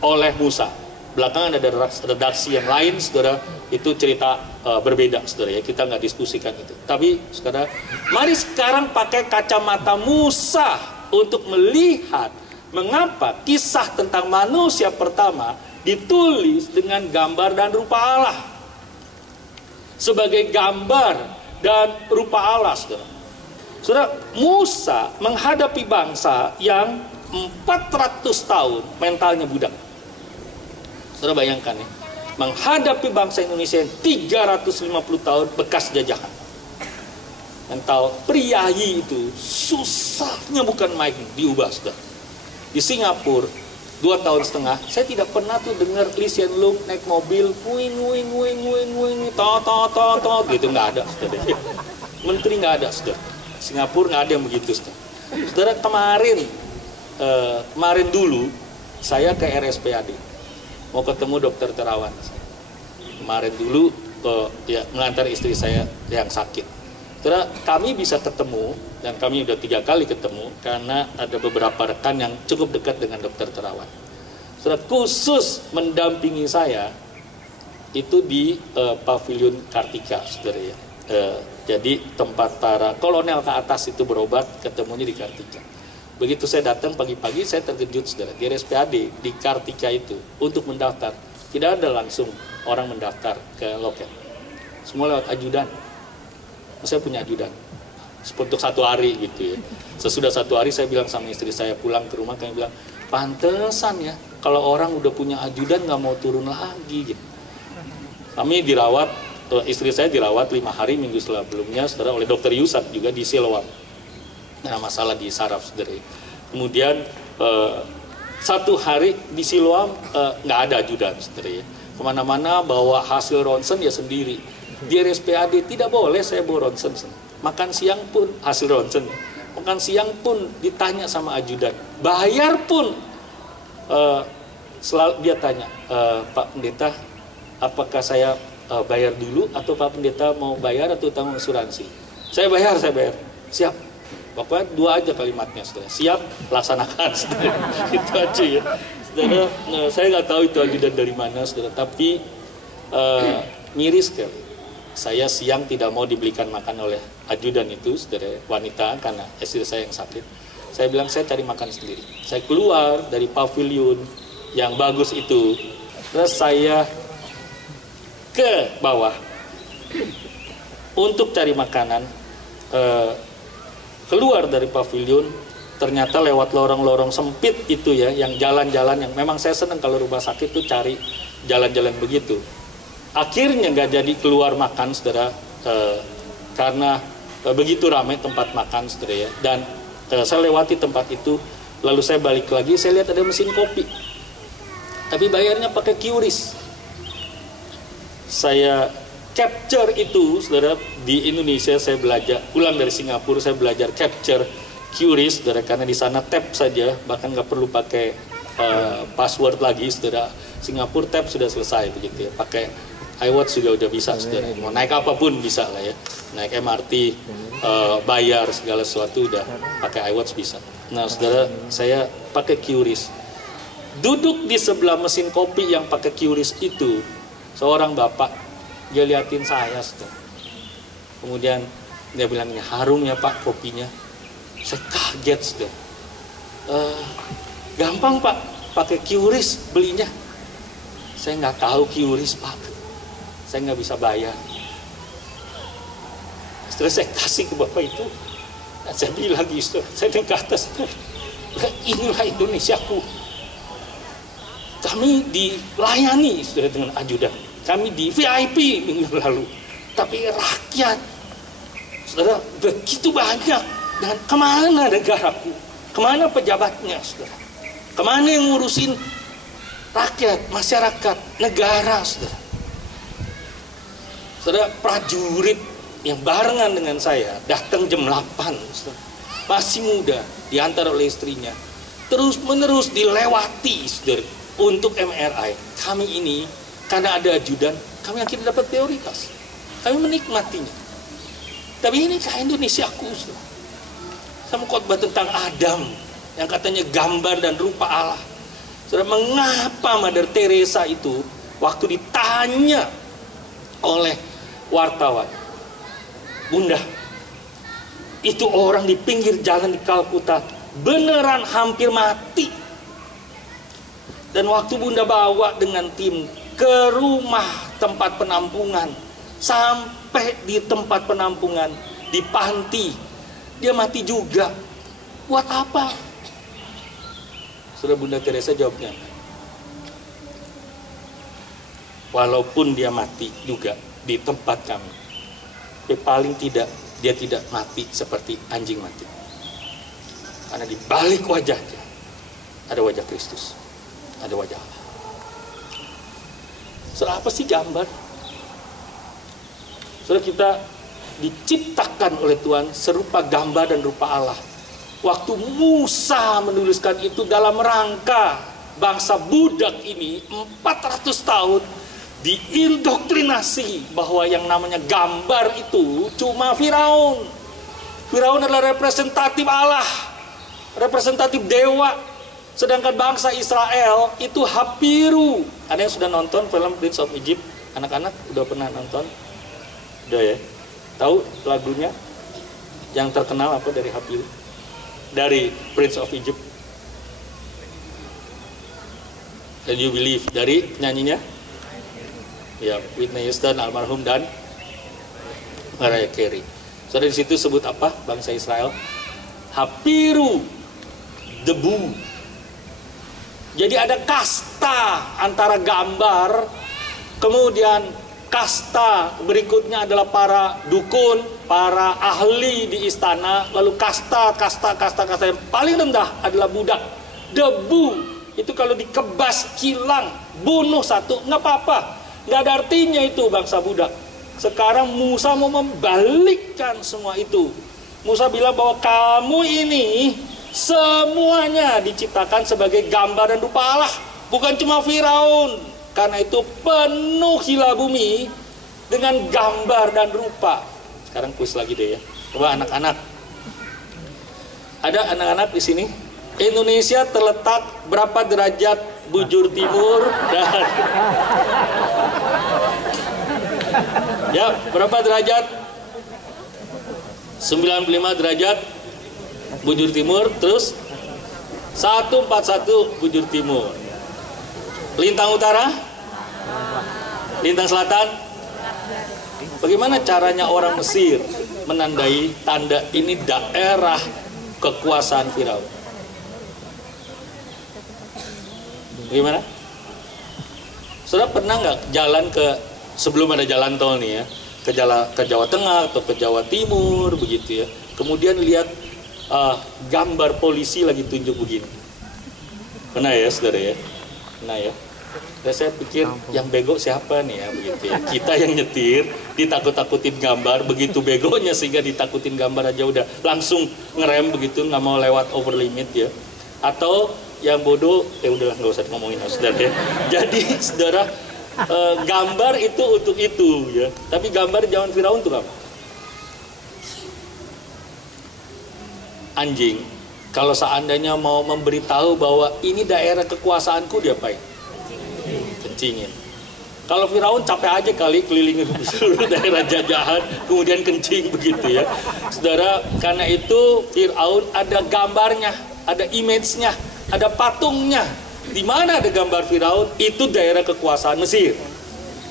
oleh Musa. Belakangan ada redaksi yang lain, saudara, itu cerita berbeda, saudara ya. Kita nggak diskusikan itu. Tapi, saudara, mari sekarang pakai kacamata Musa untuk melihat mengapa kisah tentang manusia pertama ditulis dengan gambar dan rupa Allah. Sebagai gambar dan rupa Allah, saudara. Saudara, Musa menghadapi bangsa yang 400 tahun mentalnya budak. Saudara bayangkan ya, menghadapi bangsa Indonesia yang 350 tahun bekas jajahan. Mental priayi itu susahnya bukan main diubah, saudara. Di Singapura 2 tahun setengah, saya tidak pernah tuh dengar Lee Hsien Loong naik mobil, wing, tot, gitu, nggak ada, saudara. Menteri nggak ada, saudara. Singapura nggak ada yang begitu, saudara. Saudara, kemarin dulu saya ke RSPAD, mau ketemu dokter Terawan. Kemarin dulu ya mengantar istri saya yang sakit. Saudara, kami bisa ketemu, dan kami udah 3 kali ketemu karena ada beberapa rekan yang cukup dekat dengan dokter Terawan. Saudara, khusus mendampingi saya itu di pavilion Kartika, saudara ya. Jadi tempat para kolonel ke atas itu berobat, ketemunya di Kartika. Begitu saya datang pagi-pagi, saya terkejut, saudara. Di RSPAD di Kartika itu untuk mendaftar, tidak ada langsung orang mendaftar ke loket, semua lewat ajudan. Saya punya ajudan untuk 1 hari gitu ya. Sesudah 1 hari saya bilang sama istri saya, pulang ke rumah, kami bilang, pantesan ya kalau orang udah punya ajudan nggak mau turun lagi gitu. Kami dirawat, istri saya dirawat 5 hari minggu sebelumnya, saudara, oleh dokter Yusuf juga di Siloam. Nah, masalah di saraf, saudara. Kemudian 1 hari di Siloam nggak ada ajudan, saudara ya. Kemana-mana bawa hasil ronsen ya sendiri. Di RSPAD tidak boleh saya bawa ronsen. Makan siang pun hasil ronsen. Makan siang pun ditanya sama ajudan. Bayar pun selalu dia tanya, Pak Pendeta, apakah saya bayar dulu atau Pak Pendeta mau bayar atau tanggung asuransi? Saya bayar. Siap. Pokoknya 2 aja kalimatnya, saudara. Siap, laksanakan, saudara. Itu aja ya. Saudara, saya nggak tahu itu ajudan dari mana, saudara. Tapi miris sekali. Saya siang tidak mau dibelikan makan oleh ajudan itu, saudara, wanita, karena istri saya yang sakit. Saya bilang, saya cari makan sendiri. Saya keluar dari pavilion yang bagus itu, terus saya ke bawah untuk cari makanan. Keluar dari pavilion, ternyata lewat lorong-lorong sempit itu ya, yang jalan-jalan yang memang saya senang kalau rumah sakit tuh cari jalan-jalan begitu. Akhirnya nggak jadi keluar makan, saudara, karena begitu ramai tempat makan, saudara ya. Dan saya lewati tempat itu, lalu saya balik lagi, saya lihat ada mesin kopi, tapi bayarnya pakai QRIS. Saya capture itu, saudara. Di Indonesia saya belajar, pulang dari Singapura saya belajar capture QRIS, saudara, karena di sana tap saja, bahkan nggak perlu pakai password lagi, saudara. Singapura tap sudah selesai begitu ya, pakai iWatch juga udah bisa, saudara. Mau naik apapun bisa lah ya, naik MRT, bayar segala sesuatu udah pakai iWatch bisa. Nah, saudara, saya pakai QRIS. Duduk di sebelah mesin kopi yang pakai QRIS itu, seorang bapak, dia liatin saya, saudara. Kemudian dia bilang, harum ya Pak kopinya. Saya kaget, saudara. Gampang Pak, pakai QRIS belinya. Saya nggak tahu QRIS Pak, saya nggak bisa bayar. Setelah saya kasih ke bapak itu, saya bilang lagi, saya naik ke atas, inilah Indonesiaku. Kami dilayani, saudara, dengan ajudan. Kami di VIP minggu lalu. Tapi rakyat, saudara, begitu banyak. Dan kemana negaraku? Kemana pejabatnya, saudara? Kemana yang ngurusin rakyat, masyarakat, negara, saudara? Saudara, prajurit yang barengan dengan saya datang jam 8, saudara. Masih muda, diantar oleh istrinya. Terus menerus dilewati, saudara, untuk MRI. Kami ini, karena ada ajudan, kami akhirnya dapat prioritas. Kami menikmatinya. Tapi ini kayak Indonesiaku, saudara. Saya mau khotbah tentang Adam, yang katanya gambar dan rupa Allah. Saudara, mengapa Mother Teresa itu waktu ditanya oleh wartawan, Bunda, itu orang di pinggir jalan di Kalkuta beneran hampir mati. Dan waktu Bunda bawa dengan tim ke rumah tempat penampungan, sampai di tempat penampungan, di panti, dia mati juga. Buat apa? Saudara, Bunda Teresa jawabnya, walaupun dia mati juga di tempat kami, tapi paling tidak dia tidak mati seperti anjing mati. Karena di balik wajahnya ada wajah Kristus, ada wajah Allah. Saudara, apa sih gambar? Saudara, kita diciptakan oleh Tuhan serupa gambar dan rupa Allah. Waktu Musa menuliskan itu dalam rangka bangsa budak ini 400 tahun diindoktrinasi bahwa yang namanya gambar itu cuma Firaun. Firaun adalah representatif Allah, representatif dewa. Sedangkan bangsa Israel itu Hapiru. Ada yang sudah nonton film Prince of Egypt? Anak-anak udah pernah nonton? Udah ya? Tahu lagunya? Yang terkenal apa dari Hapiru? Dari Prince of Egypt. Can you believe? Dari nyanyinya? Ya, Whitney Houston, almarhum, dan Mariah Carey. So dari situ sebut apa bangsa Israel? Hapiru, debu. Jadi ada kasta antara gambar, kemudian kasta berikutnya adalah para dukun, para ahli di istana, lalu kasta yang paling rendah adalah budak. Debu itu kalau dikebas, kilang, bunuh satu, nggak apa-apa, nggak ada artinya itu bangsa budak. Sekarang Musa mau membalikkan semua itu. Musa bilang bahwa kamu ini semuanya diciptakan sebagai gambar dan rupa Allah, bukan cuma Firaun. Karena itu penuhilah bumi dengan gambar dan rupa. Sekarang kuis lagi deh ya. Coba anak-anak. Ada anak-anak di sini. Indonesia terletak berapa derajat bujur timur dan ya, berapa derajat? 95 derajat bujur timur, terus 141 bujur timur. Lintang utara, lintang selatan. Bagaimana caranya orang Mesir menandai tanda ini daerah kekuasaan Firaun? Bagaimana? Saudara pernah nggak jalan ke, sebelum ada jalan tol nih ya, ke Jawa Tengah atau ke Jawa Timur begitu ya, kemudian lihat gambar polisi lagi tunjuk begini? Pernah ya saudara ya? Pernah ya? Dan saya pikir yang bego siapa nih ya begitu ya. Kita yang nyetir ditakut-takutin gambar, begitu begonya sehingga ditakutin gambar aja udah langsung ngerem begitu, nggak mau lewat over limit ya. Atau yang bodoh udahlah nggak usah ngomongin saudara ya. Jadi saudara, gambar itu untuk itu ya. Tapi gambar zaman Firaun itu apa? Anjing. Kalau seandainya mau memberitahu bahwa ini daerah kekuasaanku, diapain? Kencingin. Kalau Firaun capek aja kali kelilingin seluruh daerah jajahan, kemudian kencing begitu ya. Saudara, karena itu Firaun ada gambarnya, ada image-nya, ada patungnya. Di mana ada gambar Firaun, itu daerah kekuasaan Mesir.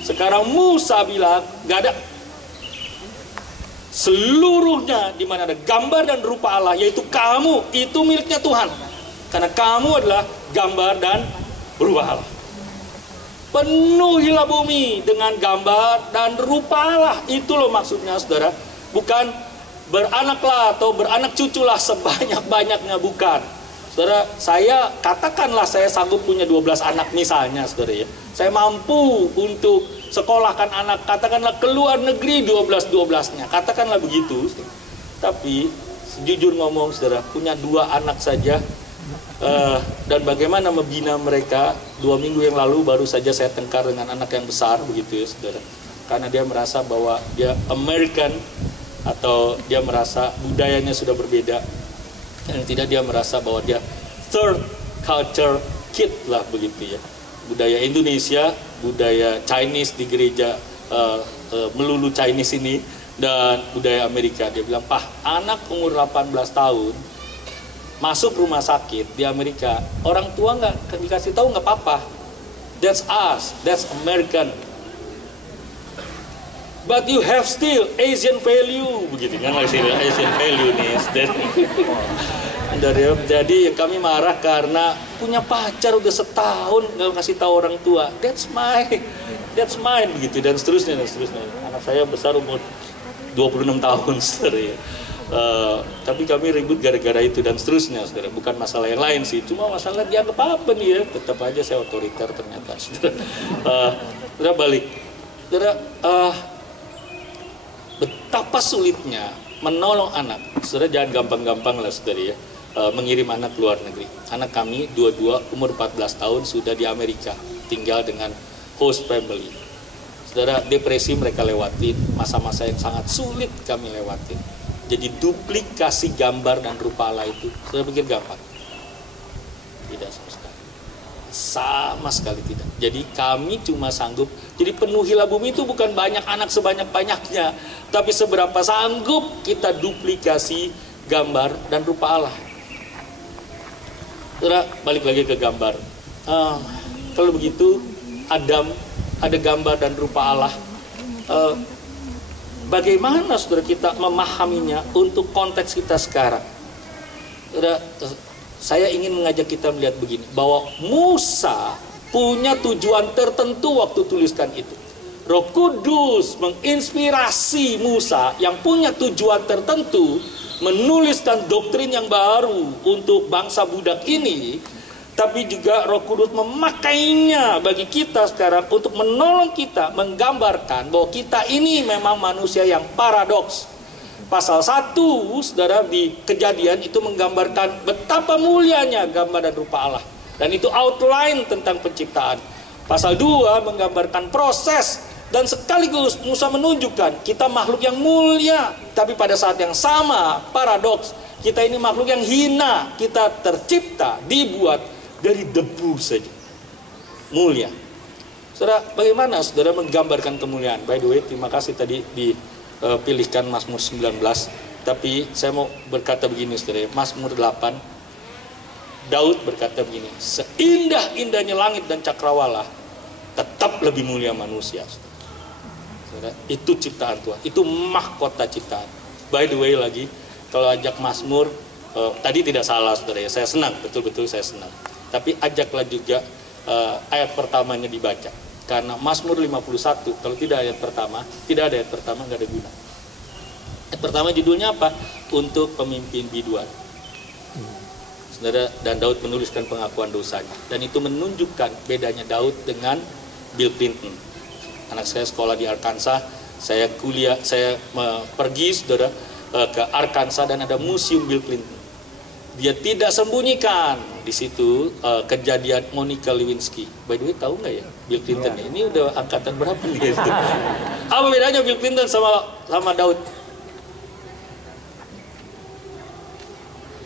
Sekarang Musa bilang, gak ada. Seluruhnya di mana ada gambar dan rupa Allah, yaitu kamu, itu miliknya Tuhan. Karena kamu adalah gambar dan rupa Allah. Penuhilah bumi dengan gambar dan rupa Allah. Itu loh maksudnya saudara. Bukan beranaklah atau beranak cuculah sebanyak-banyaknya, bukan. Saudara, saya katakanlah saya sanggup punya 12 anak misalnya saudara ya. Saya mampu untuk sekolahkan anak, katakanlah ke luar negeri 12-12-nya. Katakanlah begitu. Tapi sejujur ngomong saudara, punya 2 anak saja. Dan bagaimana membina mereka, 2 minggu yang lalu baru saja saya tengkar dengan anak yang besar begitu ya saudara. Karena dia merasa bahwa dia American, atau dia merasa budayanya sudah berbeda, dan tidak dia merasa bahwa dia third culture sakit lah begitu ya. Budaya Indonesia, budaya Chinese di gereja melulu Chinese ini, dan budaya Amerika. Dia bilang, "Pah, anak umur 18 tahun masuk rumah sakit di Amerika, orang tua nggak dikasih tahu nggak apa-apa. That's us, that's American. But you have still Asian value," begitu kan, Asian value nih. Jadi kami marah karena punya pacar udah setahun nggak kasih tahu orang tua. That's mine begitu, dan seterusnya. Anak saya besar umur 26 tahun, saudara ya. Tapi kami ribut gara-gara itu dan seterusnya, saudara. Bukan masalah yang lain sih, cuma masalah dianggap apa nih ya. Tetap aja saya otoriter ternyata, saudara. Saudara balik, saudara. Betapa sulitnya menolong anak. Saudara jangan gampang-gampang lah, saudara ya. Mengirim anak ke luar negeri. Anak kami dua-dua umur 14 tahun sudah di Amerika, tinggal dengan host family. Saudara, depresi mereka lewatin, masa-masa yang sangat sulit kami lewatin. Jadi duplikasi gambar dan rupa Allah itu, saudara pikir gampang? Tidak sama sekali. Sama sekali tidak. Jadi kami cuma sanggup, jadi penuhilah bumi itu bukan banyak anak sebanyak-banyaknya, tapi seberapa sanggup kita duplikasi gambar dan rupa Allah. Saudara, balik lagi ke gambar. Kalau begitu, Adam ada gambar dan rupa Allah. Bagaimana saudara kita memahaminya untuk konteks kita sekarang? Saudara, saya ingin mengajak kita melihat begini, bahwa Musa punya tujuan tertentu waktu tuliskan itu. Roh Kudus menginspirasi Musa yang punya tujuan tertentu menuliskan doktrin yang baru untuk bangsa budak ini, tapi juga Roh Kudus memakainya bagi kita sekarang untuk menolong kita menggambarkan bahwa kita ini memang manusia yang paradoks. Pasal 1, saudara, di Kejadian itu menggambarkan betapa mulianya gambar dan rupa Allah, dan itu outline tentang penciptaan. Pasal 2 menggambarkan proses, dan sekaligus Musa menunjukkan kita makhluk yang mulia, tapi pada saat yang sama paradoks, kita ini makhluk yang hina. Kita tercipta, dibuat dari debu saja, mulia. Saudara, bagaimana saudara menggambarkan kemuliaan? By the way, terima kasih tadi dipilihkan Mazmur 19, tapi saya mau berkata begini, saudara. Mazmur 8, Daud berkata begini, "Seindah-indahnya langit dan cakrawala, tetap lebih mulia manusia." Saudara, itu ciptaan Tuhan, itu mahkota ciptaan. By the way lagi, kalau ajak Mazmur, tadi tidak salah, saudara ya, saya senang, betul-betul saya senang. Tapi ajaklah juga ayat pertamanya dibaca, karena Mazmur 51, kalau tidak ada ayat pertama, nggak ada guna. Ayat pertama judulnya apa? Untuk pemimpin biduan. Saudara, dan Daud menuliskan pengakuan dosanya, dan itu menunjukkan bedanya Daud dengan Bill Clinton. Anak saya sekolah di Arkansas, saya pergi, saudara, ke Arkansas, dan ada museum Bill Clinton. Dia tidak sembunyikan di situ kejadian Monica Lewinsky. By the way, tahu nggak ya Bill Clinton? Ya. Ini udah angkatan berapa nih? Apa bedanya Bill Clinton sama Daud?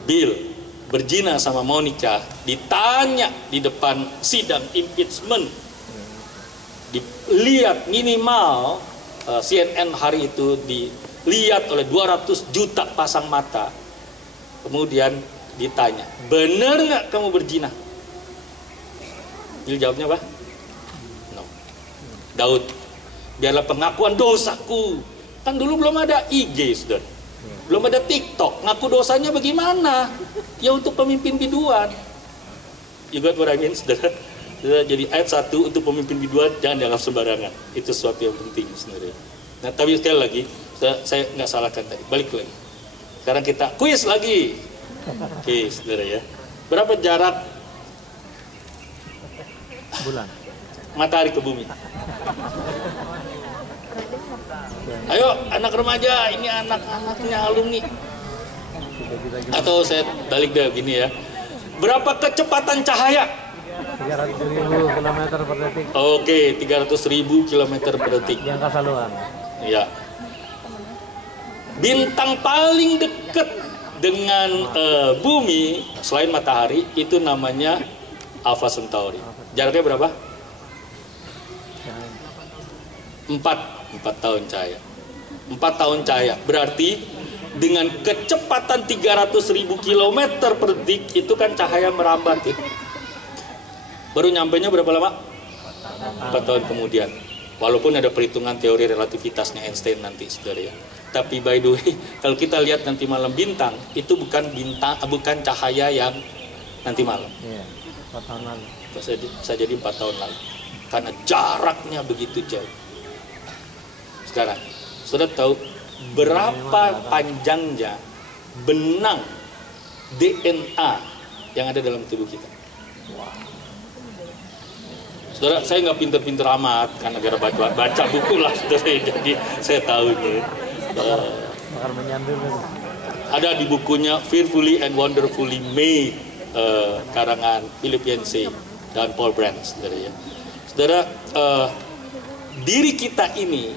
Bill berzina sama Monica, ditanya di depan sidang impeachment, dilihat minimal CNN hari itu dilihat oleh 200 juta pasang mata. Kemudian ditanya, "Benar nggak kamu berzina?" Bill jawabnya apa? No. Daud, "Biarlah pengakuan dosaku." Kan dulu belum ada IG, saudara. Belum ada TikTok. Ngaku dosanya bagaimana? Ya untuk pemimpin biduan. You got what I mean, saudara? Jadi ayat 1 untuk pemimpin biduan jangan dianggap sembarangan. Itu sesuatu yang penting sebenarnya. Nah, tapi sekali lagi, saya nggak salahkan tadi. Balik lagi. Sekarang kita kuis lagi. Oke, saudara ya. Berapa jarak bulan matahari ke bumi? Ayo, anak remaja, ini anak-anaknya alumni. Atau saya balik deh gini ya. Berapa kecepatan cahaya? 300.000 km per detik. Oke, 300.000 km per detik. Di angkasa luar. Ya. Bintang paling dekat dengan bumi selain matahari itu namanya Alpha Centauri. Jaraknya berapa? 4 tahun cahaya. 4 tahun cahaya. Berarti dengan kecepatan 300.000 km per detik itu kan cahaya merambat ya. Baru nyampainya berapa lama? 4 tahun kemudian. Walaupun ada perhitungan teori relativitasnya Einstein nanti, saudara ya. Tapi by the way, kalau kita lihat nanti malam bintang, itu bukan bintang, bukan cahaya yang nanti malam. Iya, 4 tahun lalu. Bisa jadi 4 tahun lalu. Karena jaraknya begitu jauh. Sekarang, saudara tahu berapa panjangnya benang DNA yang ada dalam tubuh kita? Saudara, saya nggak pinter-pinter amat karena gara baca buku lah, saudara. Jadi saya tahu ini. Bakal menyandul. Ada di bukunya Fearfully and Wonderfully Made, karangan Philip Yancey dan Paul Brand, saudara ya. Saudara, diri kita ini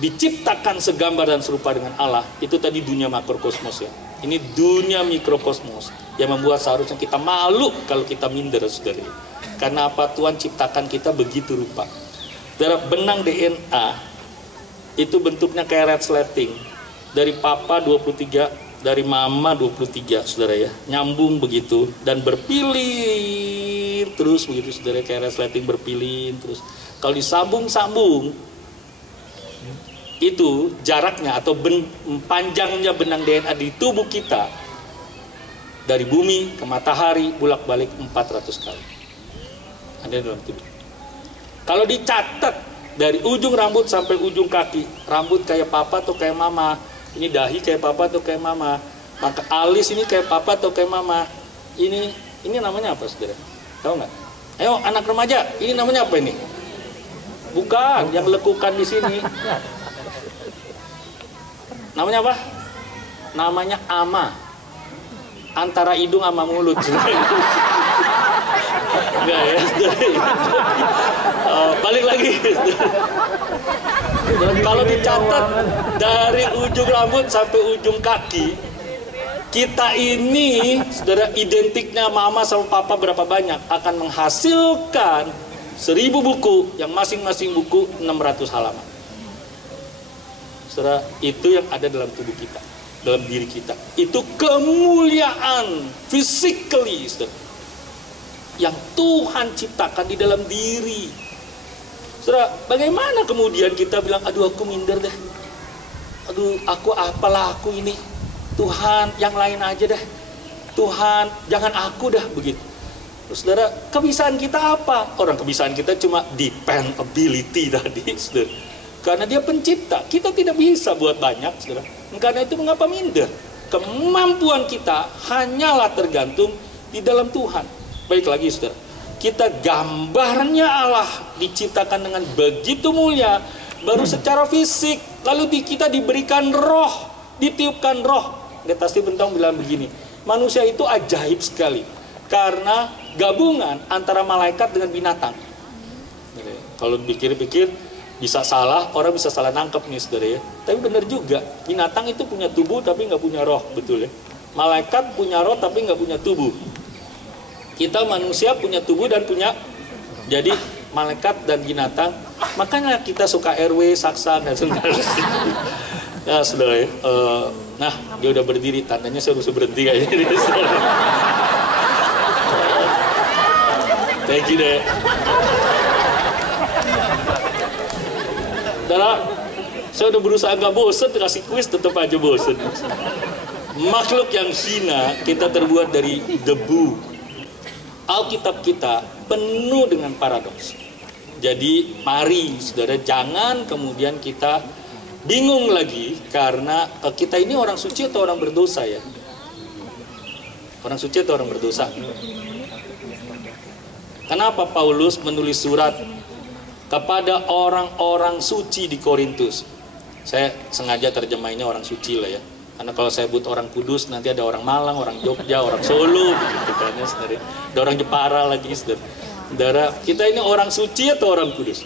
diciptakan segambar dan serupa dengan Allah. Itu tadi dunia makrokosmos ya. Ini dunia mikrokosmos yang membuat seharusnya kita malu kalau kita minder, saudara. Karena apa? Tuhan ciptakan kita begitu rupa. Saudara, benang DNA itu bentuknya kayak resleting. Dari papa 23, dari mama 23, saudara ya. Nyambung begitu dan berpilih terus begitu, saudara, kayak resleting berpilih terus. Kalau disambung-sambung, itu jaraknya atau panjangnya benang DNA di tubuh kita dari bumi ke matahari bolak-balik 400 kali. Ada dalam tubuh. Kalau dicatat dari ujung rambut sampai ujung kaki, rambut kayak papa atau kayak mama, ini dahi kayak papa atau kayak mama, maka alis ini kayak papa atau kayak mama, ini namanya apa, saudara? Tahu nggak? Ayo anak remaja, ini namanya apa ini? Bukan, yang lekukan di sini. Namanya apa? Namanya ama. Antara hidung sama mulut. Enggak ya. Balik lagi. Kalau dicatat dari ujung rambut sampai ujung kaki, kita ini, saudara, identiknya mama sama papa berapa banyak akan menghasilkan 1000 buku yang masing-masing buku 600 halaman. Saudara, itu yang ada dalam tubuh kita, dalam diri kita. Itu kemuliaan physically, saudara, yang Tuhan ciptakan di dalam diri. Saudara, bagaimana kemudian kita bilang, aduh aku minder deh, aduh aku apalah aku ini, Tuhan yang lain aja deh, Tuhan jangan aku dah, begitu. Terus, saudara, kebisaan kita apa? Orang kebisaan kita cuma dependability tadi, saudara. Karena dia pencipta, kita tidak bisa buat banyak, saudara. Karena itu mengapa minder? Kemampuan kita hanyalah tergantung di dalam Tuhan. Baik lagi, saudara, kita gambarnya Allah diciptakan dengan begitu mulia, baru secara fisik, lalu kita diberikan roh, ditiupkan roh. Getasti Bentong bilang begini, manusia itu ajaib sekali karena gabungan antara malaikat dengan binatang. Kalau pikir-pikir bisa salah, orang bisa salah nangkep nih, saudara ya. Tapi benar juga, binatang itu punya tubuh tapi nggak punya roh, betul ya. Malaikat punya roh tapi nggak punya tubuh. Kita manusia punya tubuh dan punya, jadi malaikat dan binatang. Makanya kita suka RW, saksang dan sebagainya. Ya, saudara ya. Nah, dia udah berdiri, tandanya saya harus berhenti kayaknya. Thank you deh. Saudara, saya udah berusaha gak bosen, kasih kuis tetap aja bosen. Makhluk yang hina, kita terbuat dari debu. Alkitab kita penuh dengan paradoks. Jadi mari, saudara, jangan kemudian kita bingung lagi karena kita ini orang suci atau orang berdosa ya? Orang suci atau orang berdosa? Kenapa Paulus menulis surat kepada orang-orang suci di Korintus? Saya sengaja terjemahinnya orang suci lah ya. Karena kalau saya sebut orang kudus, nanti ada orang Malang, orang Jogja, orang Solo, begitu kan ya, saudara. Ada orang Jepara lagi, saudara. Saudara, kita ini orang suci atau orang kudus?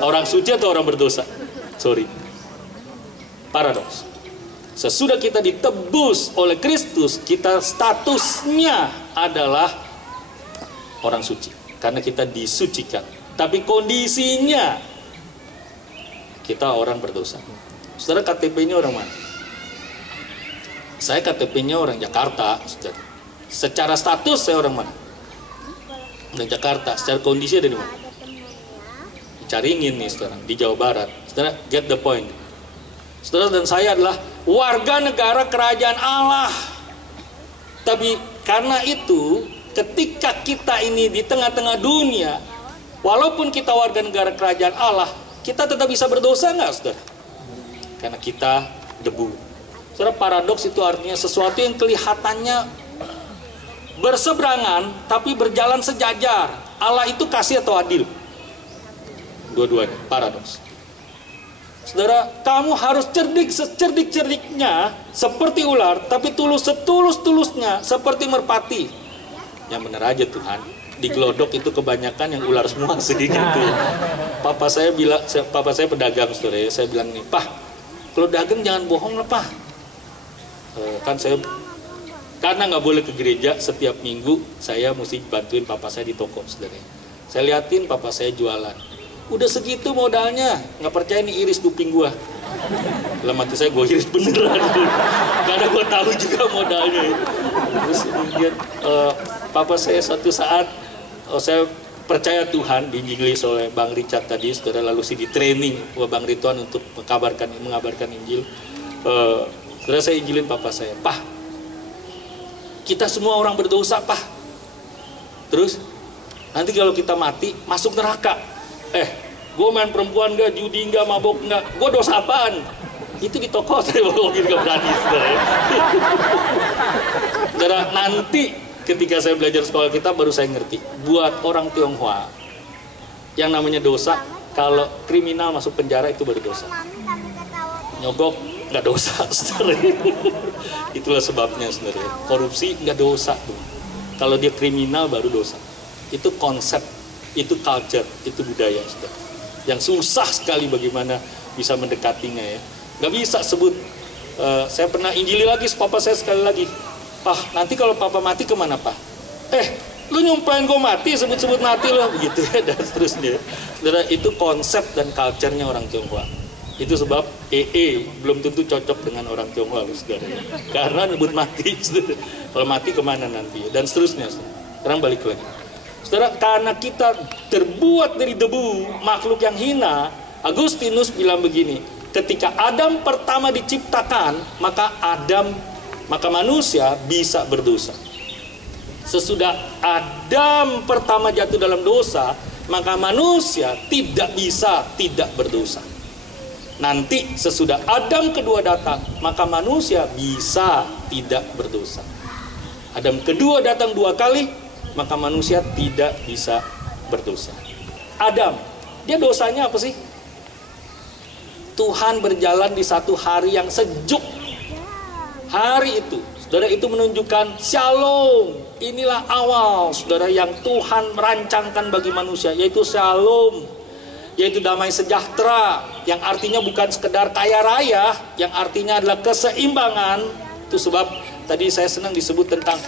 Orang suci atau orang berdosa? Sorry. Paradoks. Sesudah kita ditebus oleh Kristus, kita statusnya adalah orang suci. Karena kita disucikan. Tapi kondisinya, kita orang berdosa. Saudara, KTP-nya orang mana? Saya KTP-nya orang Jakarta, saudara. Secara status saya orang mana? Orang Jakarta. Secara kondisi ada di mana? Caringin nih, saudara, di Jawa Barat. Saudara, get the point. Saudara dan saya adalah warga negara kerajaan Allah. Tapi karena itu, ketika kita ini di tengah-tengah dunia, walaupun kita warga negara kerajaan Allah, kita tetap bisa berdosa nggak, saudara? Karena kita debu. Saudara, paradoks itu artinya sesuatu yang kelihatannya berseberangan, tapi berjalan sejajar. Allah itu kasih atau adil? Dua-duanya, paradoks. Saudara, kamu harus cerdik secerdik-cerdiknya seperti ular, tapi tulus setulus-tulusnya seperti merpati. Yang benar aja Tuhan, di Glodok itu kebanyakan yang ular semua segitu. Papa saya pedagang, saudara ya. Saya bilang nih, Pak, kalau dagang jangan bohong lah, Pak. Kan saya, karena nggak boleh ke gereja setiap minggu, saya mesti bantuin papa saya di toko, saudara. Saya liatin papa saya jualan. Udah segitu modalnya, nggak percaya nih iris kuping gua. Dalam hati saya, gue iris beneran. Karena gue tahu juga modalnya. Terus kemudian papa saya satu saat, saya percaya Tuhan, diinjilis oleh Bang Richard tadi, saudara, lalu di training oleh Bang Rituan untuk mengabarkan Injil. Saudara, saya injilin papa saya, Pak, kita semua orang berdosa, Pak. Terus nanti kalau kita mati masuk neraka. Gue main perempuan gak, judi gak, mabok gak, gue dosa apaan? Itu di toko saya ngomongin gak berani, saudara. Saudara, nanti ketika saya belajar sekolah kita baru saya ngerti, buat orang Tionghoa yang namanya dosa, kalau kriminal masuk penjara itu baru dosa. Nyogok nggak dosa, saudara. Itulah sebabnya, saudara. Korupsi nggak dosa tuh. Kalau dia kriminal baru dosa. Itu konsep, itu culture, itu budaya, saudara. Yang susah sekali bagaimana bisa mendekatinya ya. Nggak bisa sebut. Saya pernah injili lagi papa saya sekali lagi. Pak, nanti kalau papa mati kemana, Pak? Lu nyumpahin gue mati, sebut-sebut mati loh, begitu ya, dan seterusnya. Saudara, itu konsep dan culture-nya orang Tionghoa. Itu sebab belum tentu cocok dengan orang Tionghoa, saudara. Karena nyebut mati, saudara. Kalau mati kemana nanti, dan seterusnya, saudara. Sekarang balik lagi. Saudara, karena kita terbuat dari debu, makhluk yang hina, Agustinus bilang begini, ketika Adam pertama diciptakan, maka manusia bisa berdosa. Sesudah Adam pertama jatuh dalam dosa, maka manusia tidak bisa tidak berdosa. Nanti sesudah Adam kedua datang, maka manusia bisa tidak berdosa. Adam kedua datang 2 kali, maka manusia tidak bisa berdosa. Adam, dia dosanya apa sih? Tuhan berjalan di satu hari yang sejuk. Hari itu, saudara, itu menunjukkan shalom. Inilah awal, saudara, yang Tuhan merancangkan bagi manusia, yaitu shalom, yaitu damai sejahtera, yang artinya bukan sekedar kaya raya, yang artinya adalah keseimbangan. Itu sebab tadi saya senang disebut tentang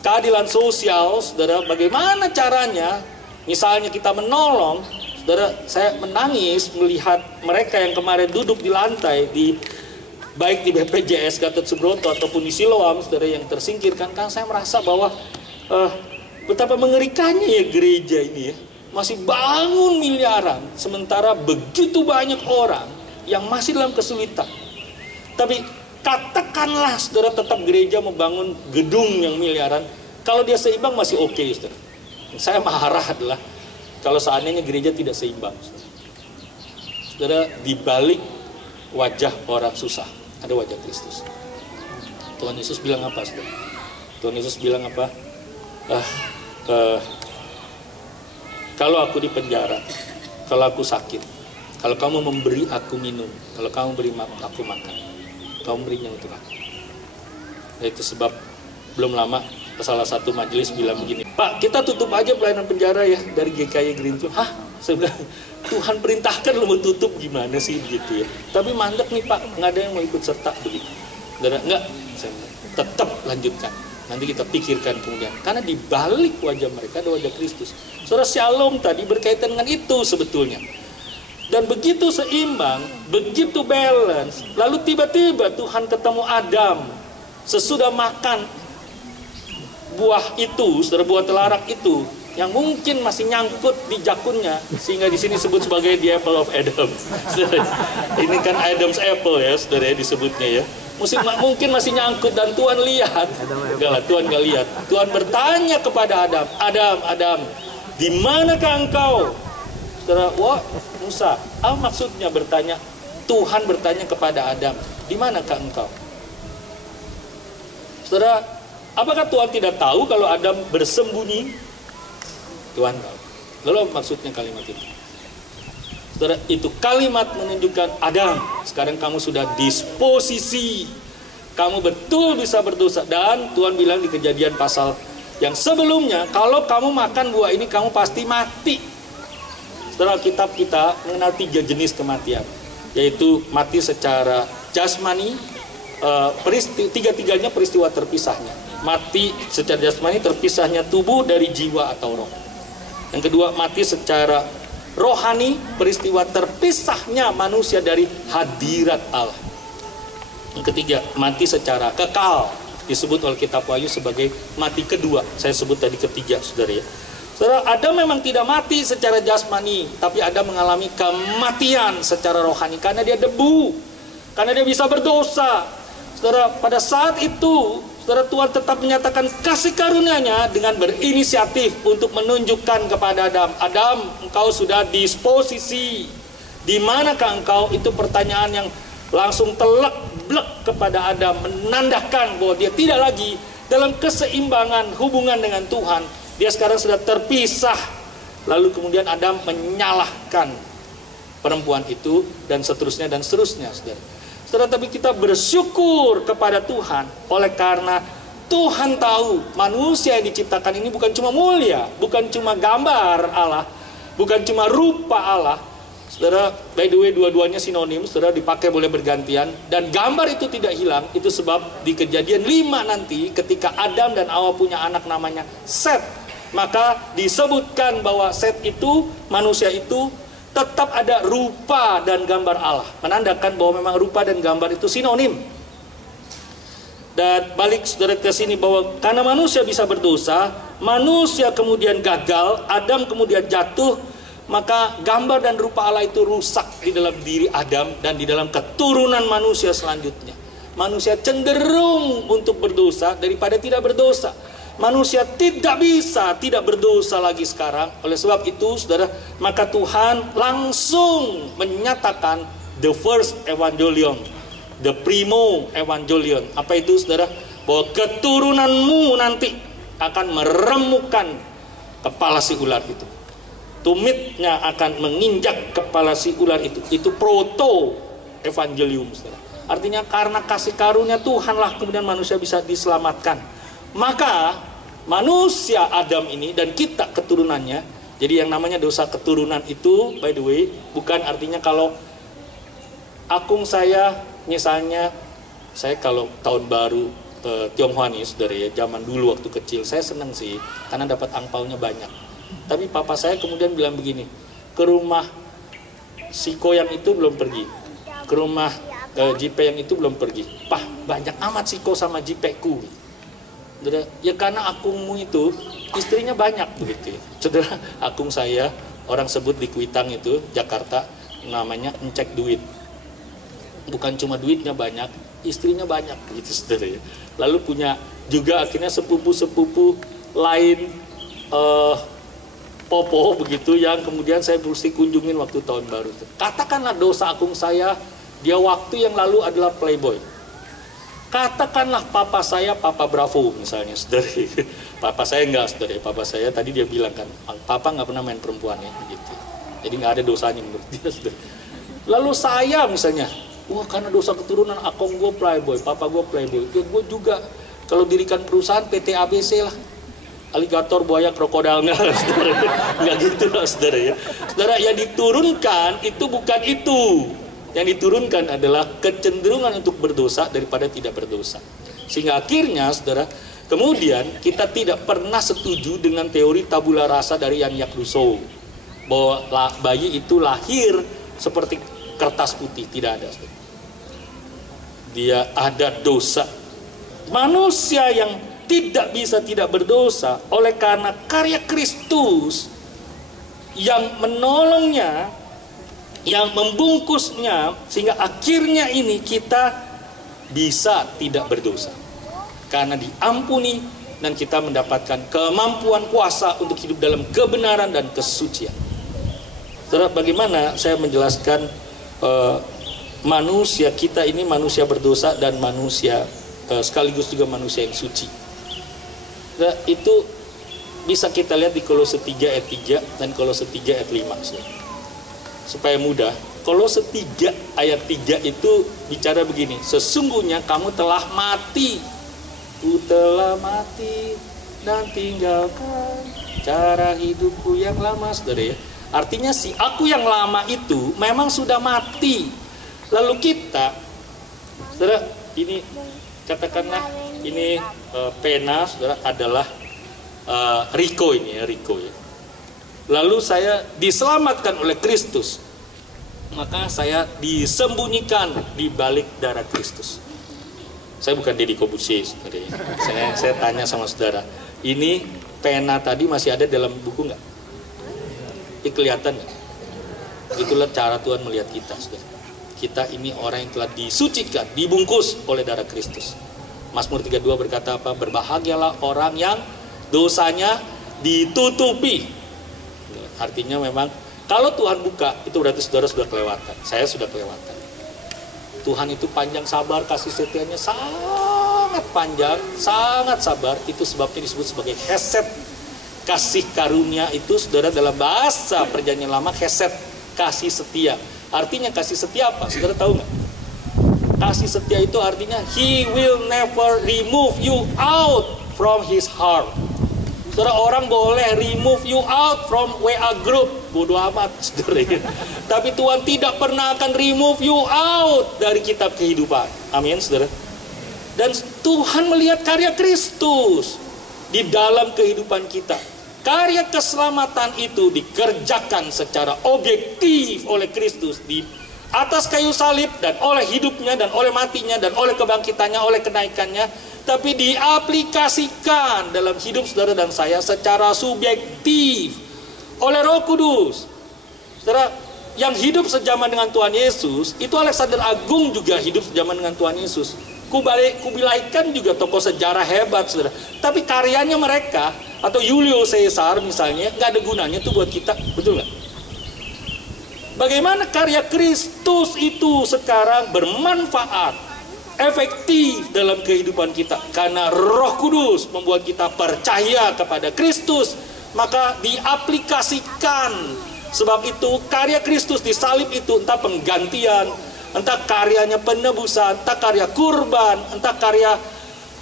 keadilan sosial, saudara. Bagaimana caranya? Misalnya kita menolong, saudara, saya menangis melihat mereka yang kemarin duduk di lantai baik di BPJS Gatot Subroto ataupun di Siloam, saudara, yang tersingkirkan. Kan saya merasa bahwa betapa mengerikannya ya gereja ini ya, masih bangun miliaran, sementara begitu banyak orang yang masih dalam kesulitan. Tapi katakanlah, saudara, tetap gereja membangun gedung yang miliaran, kalau dia seimbang masih oke, saudara. Saya marah adalah kalau seandainya gereja tidak seimbang, saudara. Saudara, di balik wajah orang susah ada wajah Kristus. Tuhan Yesus bilang apa, saudara? Tuhan Yesus bilang apa? Kalau aku di penjara, kalau aku sakit, kalau kamu memberi aku minum, kalau kamu beri aku makan, kamu berinya untuk aku. Itu sebab belum lama salah satu majelis bilang begini, Pak, kita tutup aja pelayanan penjara ya dari GKY Green Tune. Hah? Saya bilang, Tuhan perintahkan lo mau tutup, gimana sih begitu ya. Tapi mandek nih Pak, nggak ada yang mau ikut serta begitu. Saudara, enggak, tetap lanjutkan. Nanti kita pikirkan kemudian. Karena di balik wajah mereka ada wajah Kristus. Saudara, shalom tadi berkaitan dengan itu sebetulnya. Dan begitu seimbang, begitu balance. Lalu tiba-tiba Tuhan ketemu Adam sesudah makan buah itu, saudara, buah telarak itu, yang mungkin masih nyangkut di jakunnya, sehingga di sini disebut sebagai the apple of Adam. Saudara, ini kan Adam's apple ya, saudara, disebutnya ya. Mungkin masih nyangkut dan Tuhan lihat. Enggak lah, Tuhan nggak lihat. Tuhan bertanya kepada Adam, Adam, di manakah engkau? Saudara, wah, Musa, apa maksudnya bertanya? Tuhan bertanya kepada Adam, di manakah engkau? Saudara, apakah Tuhan tidak tahu kalau Adam bersembunyi? Tuhan tahu. Lalu apa maksudnya kalimat itu? Saudara, itu kalimat menunjukkan Adam, sekarang kamu sudah disposisi. Kamu betul bisa berdosa. Dan Tuhan bilang di Kejadian pasal yang sebelumnya, kalau kamu makan buah ini kamu pasti mati. Saudara, kitab kita mengenal 3 jenis kematian, yaitu mati secara jasmani, tiga-tiganya peristiwa terpisahnya. Mati secara jasmani, terpisahnya tubuh dari jiwa atau roh. Yang kedua, mati secara rohani, peristiwa terpisahnya manusia dari hadirat Allah. Yang ketiga, mati secara kekal, disebut oleh kitab Wahyu sebagai mati kedua. Saya sebut tadi ketiga, saudara ya. Saudara, Adam memang tidak mati secara jasmani, tapi Adam mengalami kematian secara rohani karena dia debu, karena dia bisa berdosa. Saudara, pada saat itu, saudara, Tuhan tetap menyatakan kasih karunia-Nya dengan berinisiatif untuk menunjukkan kepada Adam, Adam, engkau sudah disposisi. Di manakah engkau? Itu pertanyaan yang langsung telak-blek kepada Adam, menandakan bahwa dia tidak lagi dalam keseimbangan hubungan dengan Tuhan. Dia sekarang sudah terpisah. Lalu kemudian Adam menyalahkan perempuan itu, dan seterusnya dan seterusnya, saudara. Saudara, tapi kita bersyukur kepada Tuhan oleh karena Tuhan tahu manusia yang diciptakan ini bukan cuma mulia, bukan cuma gambar Allah, bukan cuma rupa Allah. Saudara, by the way, dua-duanya sinonim, saudara, dipakai boleh bergantian. Dan gambar itu tidak hilang. Itu sebab di Kejadian 5 nanti, ketika Adam dan Hawa punya anak namanya Set, maka disebutkan bahwa Set itu, manusia itu, tetap ada rupa dan gambar Allah, menandakan bahwa memang rupa dan gambar itu sinonim. Dan balik, saudara, ke sini bahwa karena manusia bisa berdosa, manusia kemudian gagal, Adam kemudian jatuh, maka gambar dan rupa Allah itu rusak di dalam diri Adam dan di dalam keturunan manusia selanjutnya. Manusia cenderung untuk berdosa daripada tidak berdosa. Manusia tidak bisa tidak berdosa lagi sekarang. Oleh sebab itu, saudara, maka Tuhan langsung menyatakan the first evangelion, the primo evangelion. Apa itu, saudara? Bahwa keturunanmu nanti akan meremukkan kepala si ular itu. Tumitnya akan menginjak kepala si ular itu. Itu proto evangelium, saudara. Artinya karena kasih karunia Tuhanlah kemudian manusia bisa diselamatkan. Maka manusia Adam ini dan kita keturunannya. Jadi yang namanya dosa keturunan itu, by the way, bukan artinya kalau akung saya, misalnya saya kalau tahun baru Tionghoa nih, saudara ya, zaman dulu waktu kecil saya seneng sih karena dapat angpaunya banyak. Tapi papa saya kemudian bilang begini, ke rumah Siko yang itu belum pergi, ke rumah Jipe yang itu belum pergi. Pah, banyak amat Siko sama Jipeku. Ya karena akungmu itu istrinya banyak begitu. Saudara, akung saya orang sebut di Kuitang itu Jakarta namanya Encek Duit. Bukan cuma duitnya banyak, istrinya banyak begitu, saudara ya. Lalu punya juga akhirnya sepupu-sepupu lain Popo begitu yang kemudian saya mesti kunjungin waktu tahun baru itu. Katakanlah dosa akung saya, dia waktu yang lalu adalah playboy. Katakanlah papa saya, Papa Bravo misalnya, saudara. Papa saya enggak, saudara. Papa saya tadi dia bilang kan, papa nggak pernah main perempuan ya, begitu. Jadi nggak ada dosanya menurut dia, saudara. Lalu saya misalnya, wah karena dosa keturunan akung gue playboy, papa gue playboy, ya gue juga kalau dirikan perusahaan PT ABC lah. Aligator, buaya, krokodil, enggak, saudara. Enggak gitu lah, saudara ya. Saudara, yang diturunkan itu bukan itu. yang diturunkan adalah kecenderungan untuk berdosa daripada tidak berdosa. Sehingga akhirnya, saudara, kemudian kita tidak pernah setuju dengan teori tabula rasa dari Jean-Jacques Rousseau, bahwa bayi itu lahir seperti kertas putih. Tidak ada, saudara. Dia ada dosa. Manusia yang tidak bisa tidak berdosa oleh karena karya Kristus yang menolongnya, yang membungkusnya, sehingga akhirnya ini kita bisa tidak berdosa karena diampuni dan kita mendapatkan kemampuan kuasa untuk hidup dalam kebenaran dan kesucian. Saudara, bagaimana saya menjelaskan manusia kita ini manusia berdosa dan manusia sekaligus juga manusia yang suci. Nah, itu bisa kita lihat di Kolose 3 ayat 3 dan Kolose 3 ayat 5. Supaya mudah, Kolose 3 ayat 3 itu bicara begini, sesungguhnya kamu telah mati, ku telah mati dan tinggalkan cara hidupku yang lama, saudara ya. Artinya si aku yang lama itu memang sudah mati. Lalu kita, saudara, ini katakanlah ini pena, saudara, adalah Rico ini ya, Rico ya. Lalu saya diselamatkan oleh Kristus, maka saya disembunyikan di balik darah Kristus. Saya bukan Deddy Corbuzier, saudara ya. Saya tanya sama saudara, ini pena tadi masih ada dalam buku nggak? Ini kelihatan nggak? Itulah cara Tuhan melihat kita, saudara. Kita ini orang yang telah disucikan, dibungkus oleh darah Kristus. Mazmur 32 berkata apa? Berbahagialah orang yang dosanya ditutupi. Artinya memang kalau Tuhan buka, itu berarti saudara sudah kelewatan. Saya sudah kelewatan. Tuhan itu panjang sabar, kasih setianya sangat panjang, sangat sabar. Itu sebabnya disebut sebagai hesed. Kasih karunia itu, saudara, dalam bahasa perjanjian lama hesed, kasih setia. Artinya kasih setia apa? Saudara tahu nggak? Kasih setia itu artinya He will never remove you out from His heart. Saudara, orang boleh remove you out from WA group, bodoh amat, saudara. Tapi Tuhan tidak pernah akan remove you out dari kitab kehidupan. Amin, saudara. Dan Tuhan melihat karya Kristus di dalam kehidupan kita. Karya keselamatan itu dikerjakan secara objektif oleh Kristus di atas kayu salib, dan oleh hidupnya, dan oleh matinya, dan oleh kebangkitannya, oleh kenaikannya, tapi diaplikasikan dalam hidup saudara dan saya secara subjektif oleh Roh Kudus. Saudara, yang hidup sejaman dengan Tuhan Yesus, itu Alexander Agung juga hidup sejaman dengan Tuhan Yesus. Kubilai Khan juga tokoh sejarah hebat, saudara. Tapi karyanya mereka, atau Julius Caesar misalnya, nggak ada gunanya tuh buat kita, betul nggak? Bagaimana karya Kristus itu sekarang bermanfaat, efektif dalam kehidupan kita? Karena Roh Kudus membuat kita percaya kepada Kristus, maka diaplikasikan. Sebab itu karya Kristus di salib itu entah penggantian, entah karyanya penebusan, entah karya kurban, entah karya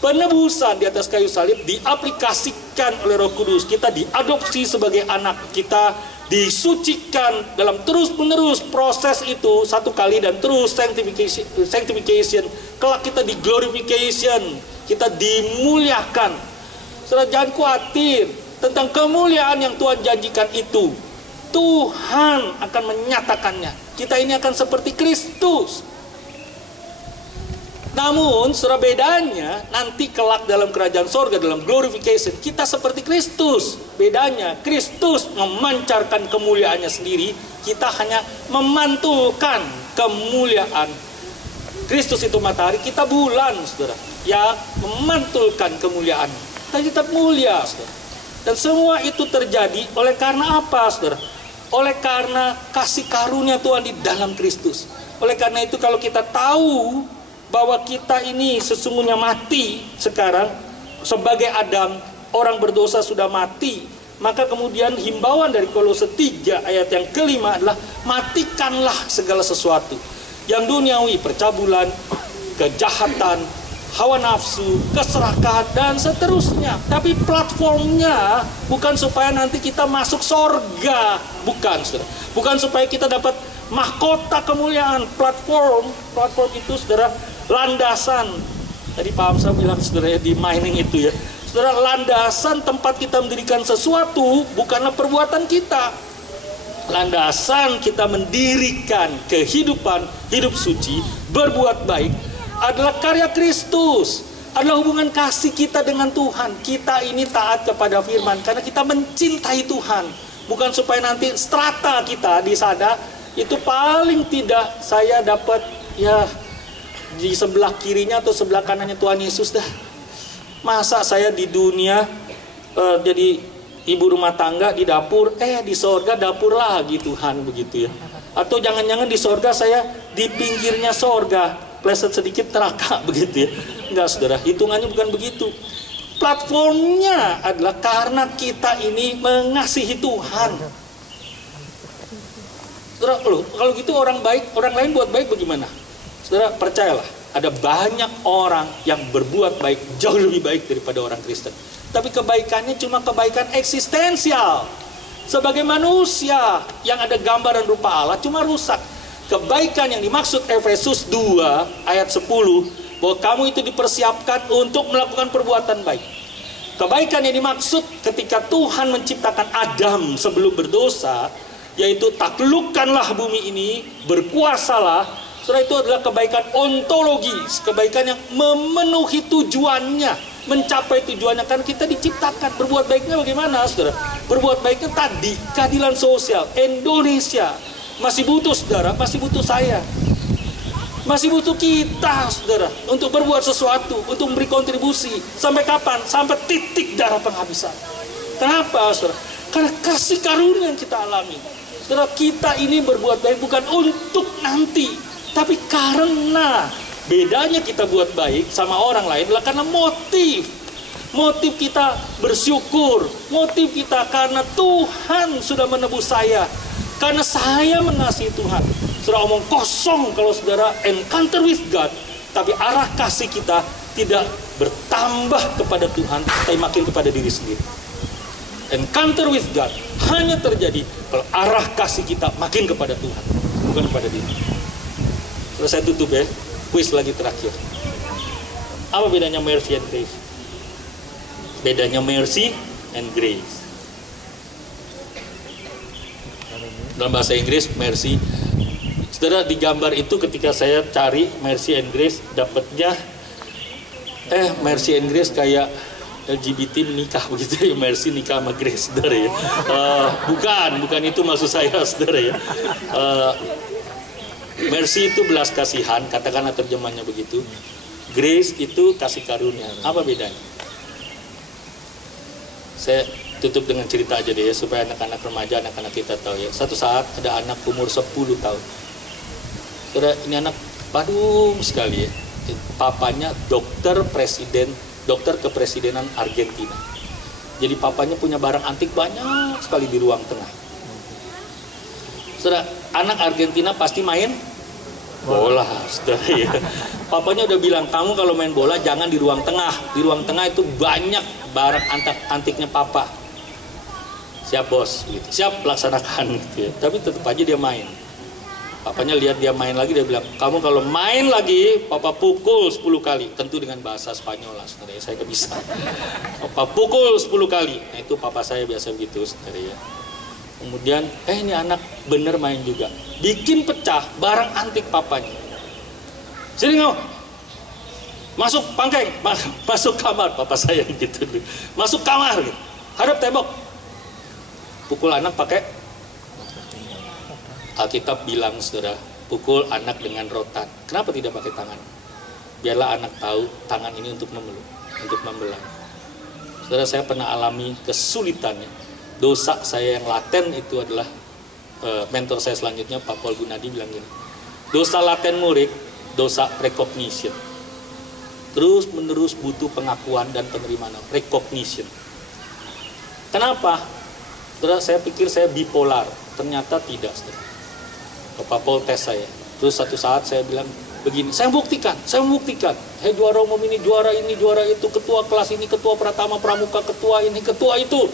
penebusan di atas kayu salib, diaplikasikan oleh Roh Kudus. Kita diadopsi sebagai anak, kita disucikan dalam terus-menerus proses itu satu kali, dan terus sanctification. Kelak kita di glorification, kita dimuliakan. Saudara, jangan khawatir tentang kemuliaan yang Tuhan janjikan itu. Tuhan akan menyatakannya. Kita ini akan seperti Kristus. Namun, saudara, bedanya nanti kelak dalam kerajaan sorga, dalam glorification, kita seperti Kristus. Bedanya, Kristus memancarkan kemuliaannya sendiri, kita hanya memantulkan kemuliaan. Kristus itu matahari, kita bulan, saudara, ya, memantulkan kemuliaan. Kita tetap mulia, saudara. Dan semua itu terjadi oleh karena apa, saudara? Oleh karena kasih karunia Tuhan di dalam Kristus. Oleh karena itu, kalau kita tahu bahwa kita ini sesungguhnya mati sekarang, sebagai Adam, orang berdosa sudah mati, maka kemudian himbauan dari Kolose 3 ayat yang kelima adalah matikanlah segala sesuatu yang duniawi, percabulan, kejahatan, hawa nafsu, keserakahan, dan seterusnya. Tapi platformnya bukan supaya nanti kita masuk sorga, bukan, saudara. Bukan supaya kita dapat mahkota kemuliaan, platform itu saudara, landasan. Tadi Pak Amsa bilang saudara di mining itu ya, saudara, landasan tempat kita mendirikan sesuatu bukanlah perbuatan kita. Landasan kita mendirikan kehidupan hidup suci, berbuat baik adalah karya Kristus, adalah hubungan kasih kita dengan Tuhan. Kita ini taat kepada firman karena kita mencintai Tuhan, bukan supaya nanti strata kita di sana itu paling tidak saya dapat ya di sebelah kirinya atau sebelah kanannya Tuhan Yesus dah. Masa saya di dunia jadi ibu rumah tangga di dapur, di sorga dapur lagi Tuhan, begitu ya. Atau jangan-jangan di sorga saya di pinggirnya sorga, pleset sedikit neraka, begitu ya. Enggak saudara, hitungannya bukan begitu. Platformnya adalah karena kita ini mengasihi Tuhan. Saudara, kalau gitu orang lain buat baik bagaimana? Saudara, percayalah, ada banyak orang yang berbuat baik jauh lebih baik daripada orang Kristen. Tapi kebaikannya cuma kebaikan eksistensial. Sebagai manusia yang ada gambar dan rupa Allah cuma rusak. Kebaikan yang dimaksud Efesus 2 ayat 10, bahwa kamu itu dipersiapkan untuk melakukan perbuatan baik. Kebaikan yang dimaksud ketika Tuhan menciptakan Adam sebelum berdosa, yaitu taklukkanlah bumi ini, berkuasalah. Saudara, itu adalah kebaikan ontologis, kebaikan yang memenuhi tujuannya, mencapai tujuannya. Karena kita diciptakan, berbuat baiknya bagaimana saudara? Berbuat baiknya tadi, keadilan sosial. Indonesia masih butuh saudara, masih butuh saya, masih butuh kita saudara, untuk berbuat sesuatu, untuk memberi kontribusi. Sampai kapan? Sampai titik darah penghabisan. Kenapa saudara? Karena kasih karunia yang kita alami. Saudara, kita ini berbuat baik bukan untuk nanti, tapi karena bedanya kita buat baik sama orang lain adalah karena motif kita bersyukur, motif kita karena Tuhan sudah menebus saya, karena saya mengasihi Tuhan. Saudara, omong kosong kalau saudara encounter with God, tapi arah kasih kita tidak bertambah kepada Tuhan, tapi makin kepada diri sendiri. Encounter with God hanya terjadi kalau arah kasih kita makin kepada Tuhan, bukan kepada diri. Terus saya tutup ya, kuis lagi terakhir. Apa bedanya mercy and grace? Bedanya mercy and grace. Dalam bahasa Inggris, mercy. Saudara, di gambar itu ketika saya cari mercy and grace, dapatnya mercy and grace kayak LGBT menikah begitu ya, mercy nikah sama grace, saudara ya. Bukan itu maksud saya, saudara ya. Mercy itu belas kasihan, katakanlah terjemahnya begitu. Grace itu kasih karunia. Apa bedanya? Saya tutup dengan cerita aja deh ya, supaya anak-anak remaja, anak-anak kita tahu ya. Satu saat ada anak umur 10 tahun. Saudara, ini anak padung sekali ya. Papanya dokter kepresidenan Argentina. Jadi papanya punya barang antik banyak sekali di ruang tengah. Saudara, anak Argentina pasti main bola, saudara ya. Papanya udah bilang, kamu kalau main bola jangan di ruang tengah. Di ruang tengah itu banyak barang antiknya papa. Siap bos, gitu. Siap laksanakan gitu ya. Tapi tetap aja dia main. Papanya lihat dia main lagi, dia bilang, kamu kalau main lagi, papa pukul 10 kali. Tentu dengan bahasa Spanyol lah, saudara ya, saya gak bisa. Papa pukul 10 kali. Nah itu papa saya biasa begitu, saudara ya. Kemudian, ini anak bener main juga. Bikin pecah barang antik papanya. Sini kau, masuk pangkeng, masuk kamar. Papa saya gitu, masuk kamar, gitu. Hadap tembok. Pukul anak pakai, Alkitab bilang saudara, pukul anak dengan rotan. Kenapa tidak pakai tangan? Biarlah anak tahu tangan ini untuk memeluk, untuk membelah. Saudara, saya pernah alami kesulitannya. Dosa saya yang laten itu adalah mentor saya selanjutnya, Pak Paul Gunadi bilang gini, dosa laten murid, dosa recognition. Terus menerus butuh pengakuan dan penerimaan, recognition. Kenapa? Saudara, saya pikir saya bipolar, ternyata tidak, saudara. Pak Paul tes saya. Terus satu saat saya bilang begini, saya membuktikan. Saya juara umum ini, juara itu, ketua kelas ini, ketua pratama pramuka, ketua ini, ketua itu.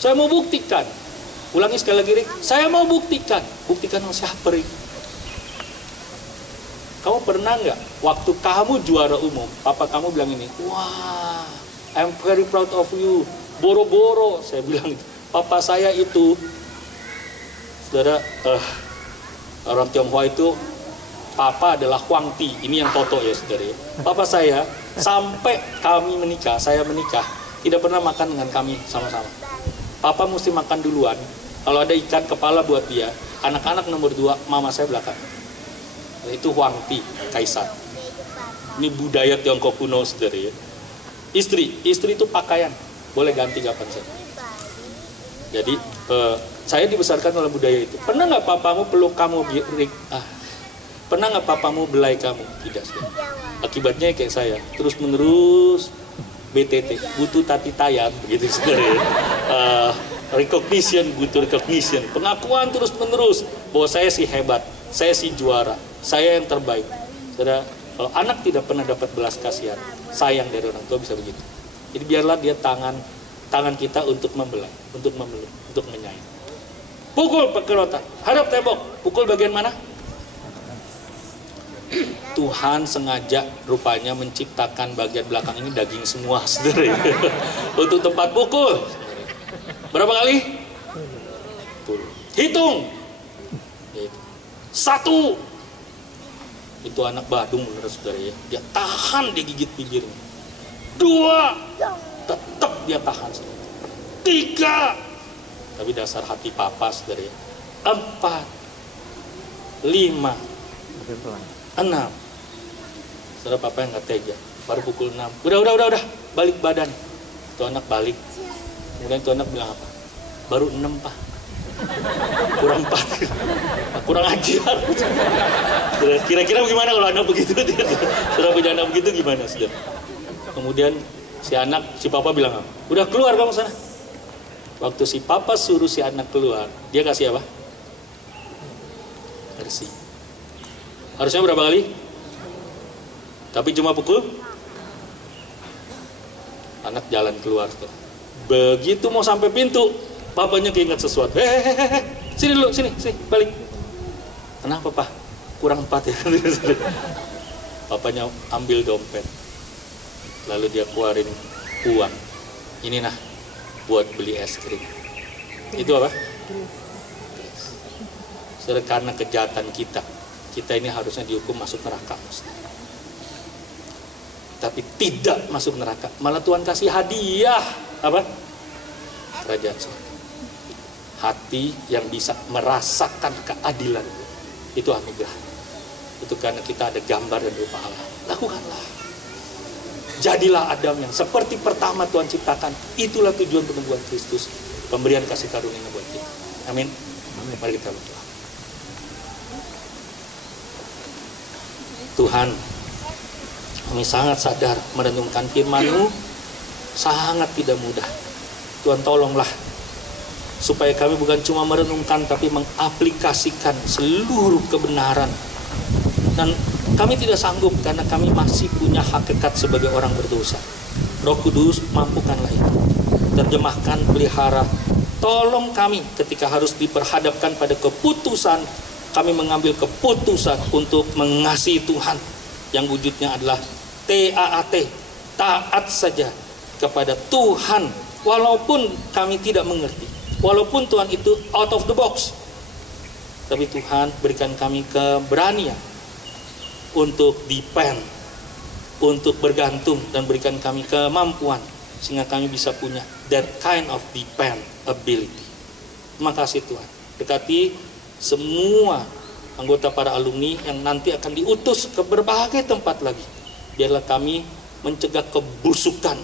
Saya mau buktikan. Ulangi sekali lagi, Rick. Saya mau buktikan. Buktikan sama siapa, Rick? kamu pernah nggak waktu kamu juara umum, papa kamu bilang ini, wah, I'm very proud of you, boro-boro, saya bilang gitu. Papa saya itu, saudara, orang Tionghoa itu, papa adalah Huang Ti, ini yang foto ya saudara. Papa saya, sampai kami menikah, saya menikah, tidak pernah makan dengan kami sama-sama. Papa mesti makan duluan, kalau ada ikan kepala buat dia, anak-anak nomor 2, mama saya belakang. Itu Huang Ti, kaisar. Ini budaya Tiongkok kuno saudara ya. Istri itu pakaian, boleh ganti kapan saja. Jadi saya dibesarkan oleh budaya itu. Pernah nggak papamu peluk kamu? Pernah nggak papamu belai kamu? Tidak sih. Akibatnya kayak saya, terus menerus BTT, butuh tati tayang, begitu saudara. Recognition, butuh recognition, pengakuan terus menerus bahwa saya sih hebat, saya sih juara, saya yang terbaik. Saudara, kalau anak tidak pernah dapat belas kasihan, sayang dari orang tua bisa begitu. Jadi biarlah dia tangan kita untuk membelai, untuk memeluk, untuk menyayang. Pukul pakai rotan, hadap tembok, pukul bagian mana? Tuhan sengaja rupanya menciptakan bagian belakang ini daging semua, saudara. Untuk tempat pukul. Berapa kali? Hitung. 1. Itu anak Badung bener saudara ya. Dia tahan, dia gigit bibirnya. 2. Tetap dia tahan. 3. Tapi dasar hati papa saudara ya. 4. 5. 6. Saudara papa yang gak tega. Baru pukul 6. Udah. Balik badan. Itu anak balik. Kemudian itu anak bilang apa? Baru 6 pak. Kurang 4. Kurang ajar. Kira-kira gimana kalau anak begitu? Saudara punya anak begitu gimana saudara? Kemudian si papa bilang apa? Udah keluar kamu sana. Waktu si papa suruh si anak keluar, dia kasih apa? Mercy. Harusnya berapa kali? Tapi cuma pukul. Anak jalan keluar tuh. Begitu mau sampai pintu, papanya keinget sesuatu. Sini dulu, sini, balik. Kenapa pak? Kurang 4 ya. Papanya ambil dompet, lalu dia keluarin uang. Ini nah, buat beli es krim. Itu apa? Karena kejahatan kita ini harusnya dihukum masuk neraka. Tapi tidak masuk neraka, malah Tuhan kasih hadiah apa? Kerajaan surga. Hati yang bisa merasakan keadilan itu anugerah. Itu karena kita ada gambar dan rupa Allah. Lakukanlah. Jadilah Adam yang seperti pertama Tuhan ciptakan. Itulah tujuan penebuhan Kristus, pemberian kasih karunia buat kita. Amin. Mari kita berdoa. Tuhan, kami sangat sadar merenungkan firman-Mu sangat tidak mudah. Tuhan tolonglah supaya kami bukan cuma merenungkan tapi mengaplikasikan seluruh kebenaran. Dan kami tidak sanggup karena kami masih punya hakikat sebagai orang berdosa. Roh Kudus, mampukanlah itu. Terjemahkan, pelihara. Tolong kami ketika harus diperhadapkan pada keputusan, kami mengambil keputusan untuk mengasihi Tuhan yang wujudnya adalah TAAT, taat saja kepada Tuhan walaupun kami tidak mengerti, walaupun Tuhan itu out of the box, tapi Tuhan berikan kami keberanian untuk depend, untuk bergantung, dan berikan kami kemampuan sehingga kami bisa punya that kind of dependability. Terima kasih Tuhan. Dekati semua anggota para alumni yang nanti akan diutus ke berbagai tempat lagi. Biarlah kami mencegah kebusukan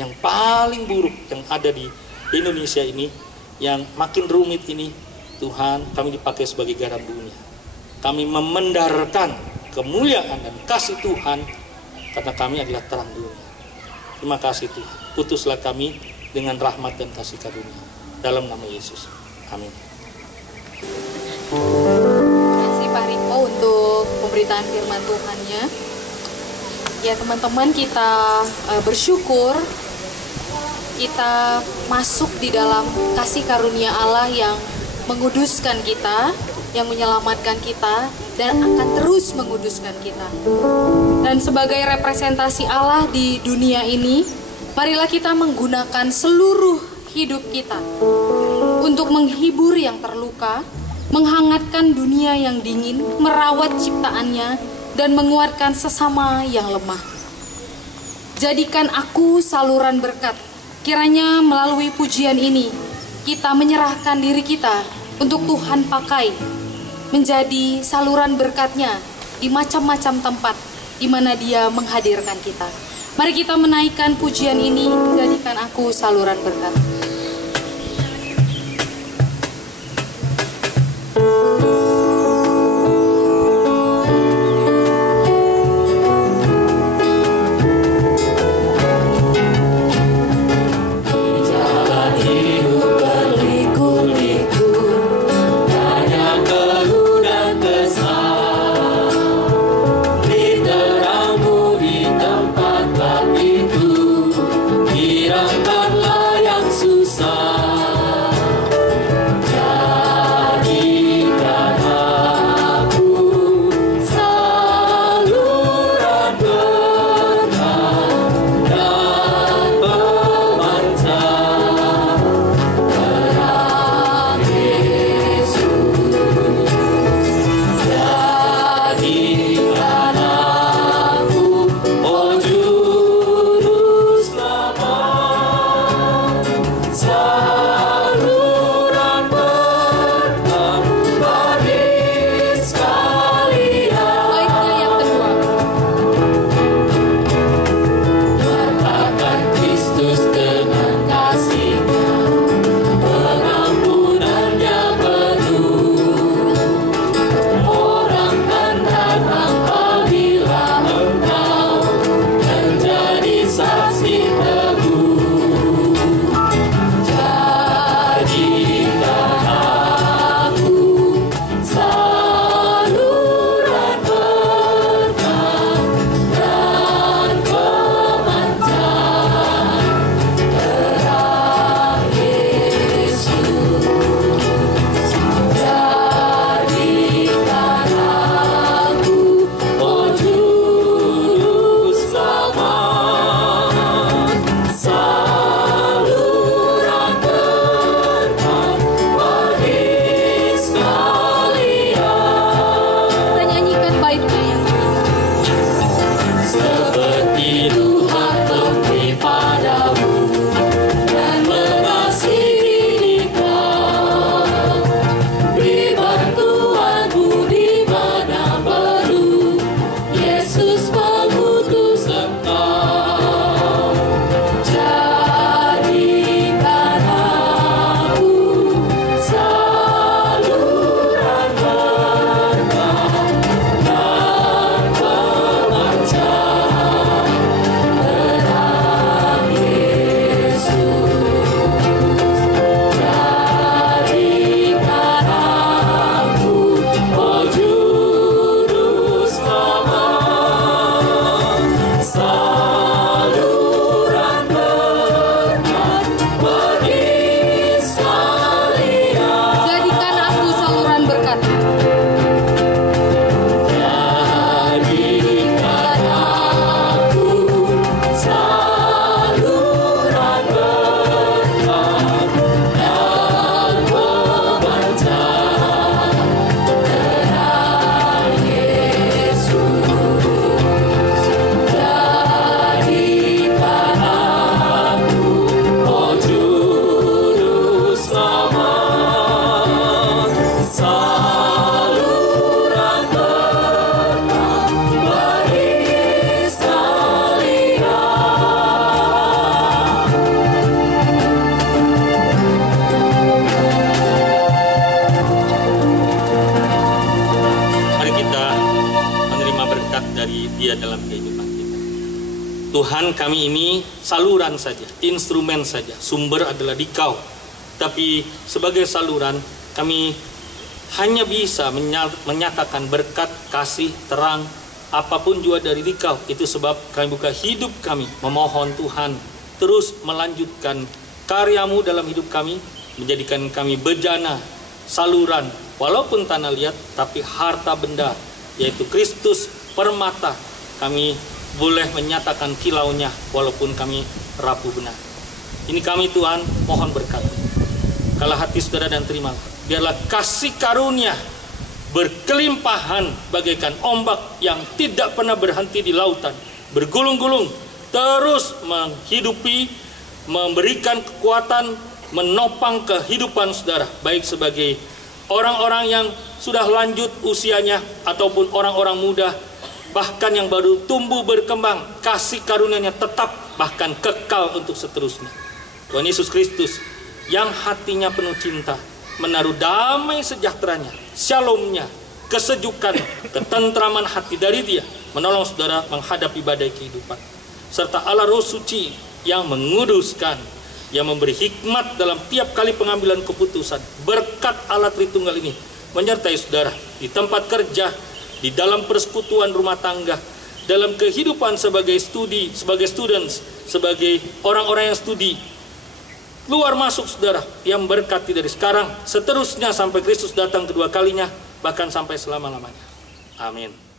yang paling buruk yang ada di Indonesia ini, yang makin rumit ini. Tuhan, kami dipakai sebagai garam dunia. Kami memendarkan kemuliaan dan kasih Tuhan karena kami adalah terang dunia. Terima kasih Tuhan. Putuslah kami dengan rahmat dan kasih karunia. Dalam nama Yesus. Amin. Terima kasih Pak Riko untuk pemberitaan firman Tuhannya. Ya teman-teman, kita bersyukur kita masuk di dalam kasih karunia Allah yang menguduskan kita, yang menyelamatkan kita, dan akan terus menguduskan kita. Dan sebagai representasi Allah di dunia ini, marilah kita menggunakan seluruh hidup kita untuk menghibur yang terluka, menghangatkan dunia yang dingin, merawat ciptaannya, dan menguatkan sesama yang lemah. Jadikan aku saluran berkat. Kiranya melalui pujian ini, kita menyerahkan diri kita untuk Tuhan pakai, menjadi saluran berkat-Nya di macam-macam tempat di mana Dia menghadirkan kita. Mari kita menaikkan pujian ini, jadikan aku saluran berkat. Tuhan, kami ini saluran saja, instrumen saja, sumber adalah Dikau. Tapi sebagai saluran, kami hanya bisa menyatakan berkat, kasih, terang, apapun juga dari Dikau. Itu sebab kami buka hidup kami, memohon Tuhan terus melanjutkan karyamu dalam hidup kami, menjadikan kami bejana saluran, walaupun tanah liat, tapi harta benda, yaitu Kristus permata, kami boleh menyatakan kilaunya, walaupun kami rapuh benar. Ini kami Tuhan, mohon berkat. Kalau hati saudara dan terima, biarlah kasih karunia berkelimpahan bagaikan ombak yang tidak pernah berhenti di lautan, bergulung-gulung, terus menghidupi, memberikan kekuatan, menopang kehidupan saudara, baik sebagai orang-orang yang sudah lanjut usianya ataupun orang-orang muda, bahkan yang baru tumbuh berkembang, kasih karunia-Nya tetap bahkan kekal untuk seterusnya. Tuhan Yesus Kristus yang hatinya penuh cinta, menaruh damai sejahteranya, shalom-Nya, kesejukan, ketentraman hati dari Dia, menolong saudara menghadapi badai kehidupan. Serta Allah Roh Suci yang menguduskan, yang memberi hikmat dalam tiap kali pengambilan keputusan. Berkat Allah Tritunggal ini menyertai saudara di tempat kerja, di dalam persekutuan rumah tangga, dalam kehidupan sebagai studi, sebagai students, sebagai orang-orang yang studi, luar masuk saudara, yang berkati dari sekarang, seterusnya sampai Kristus datang kedua kalinya, bahkan sampai selama-lamanya. Amin.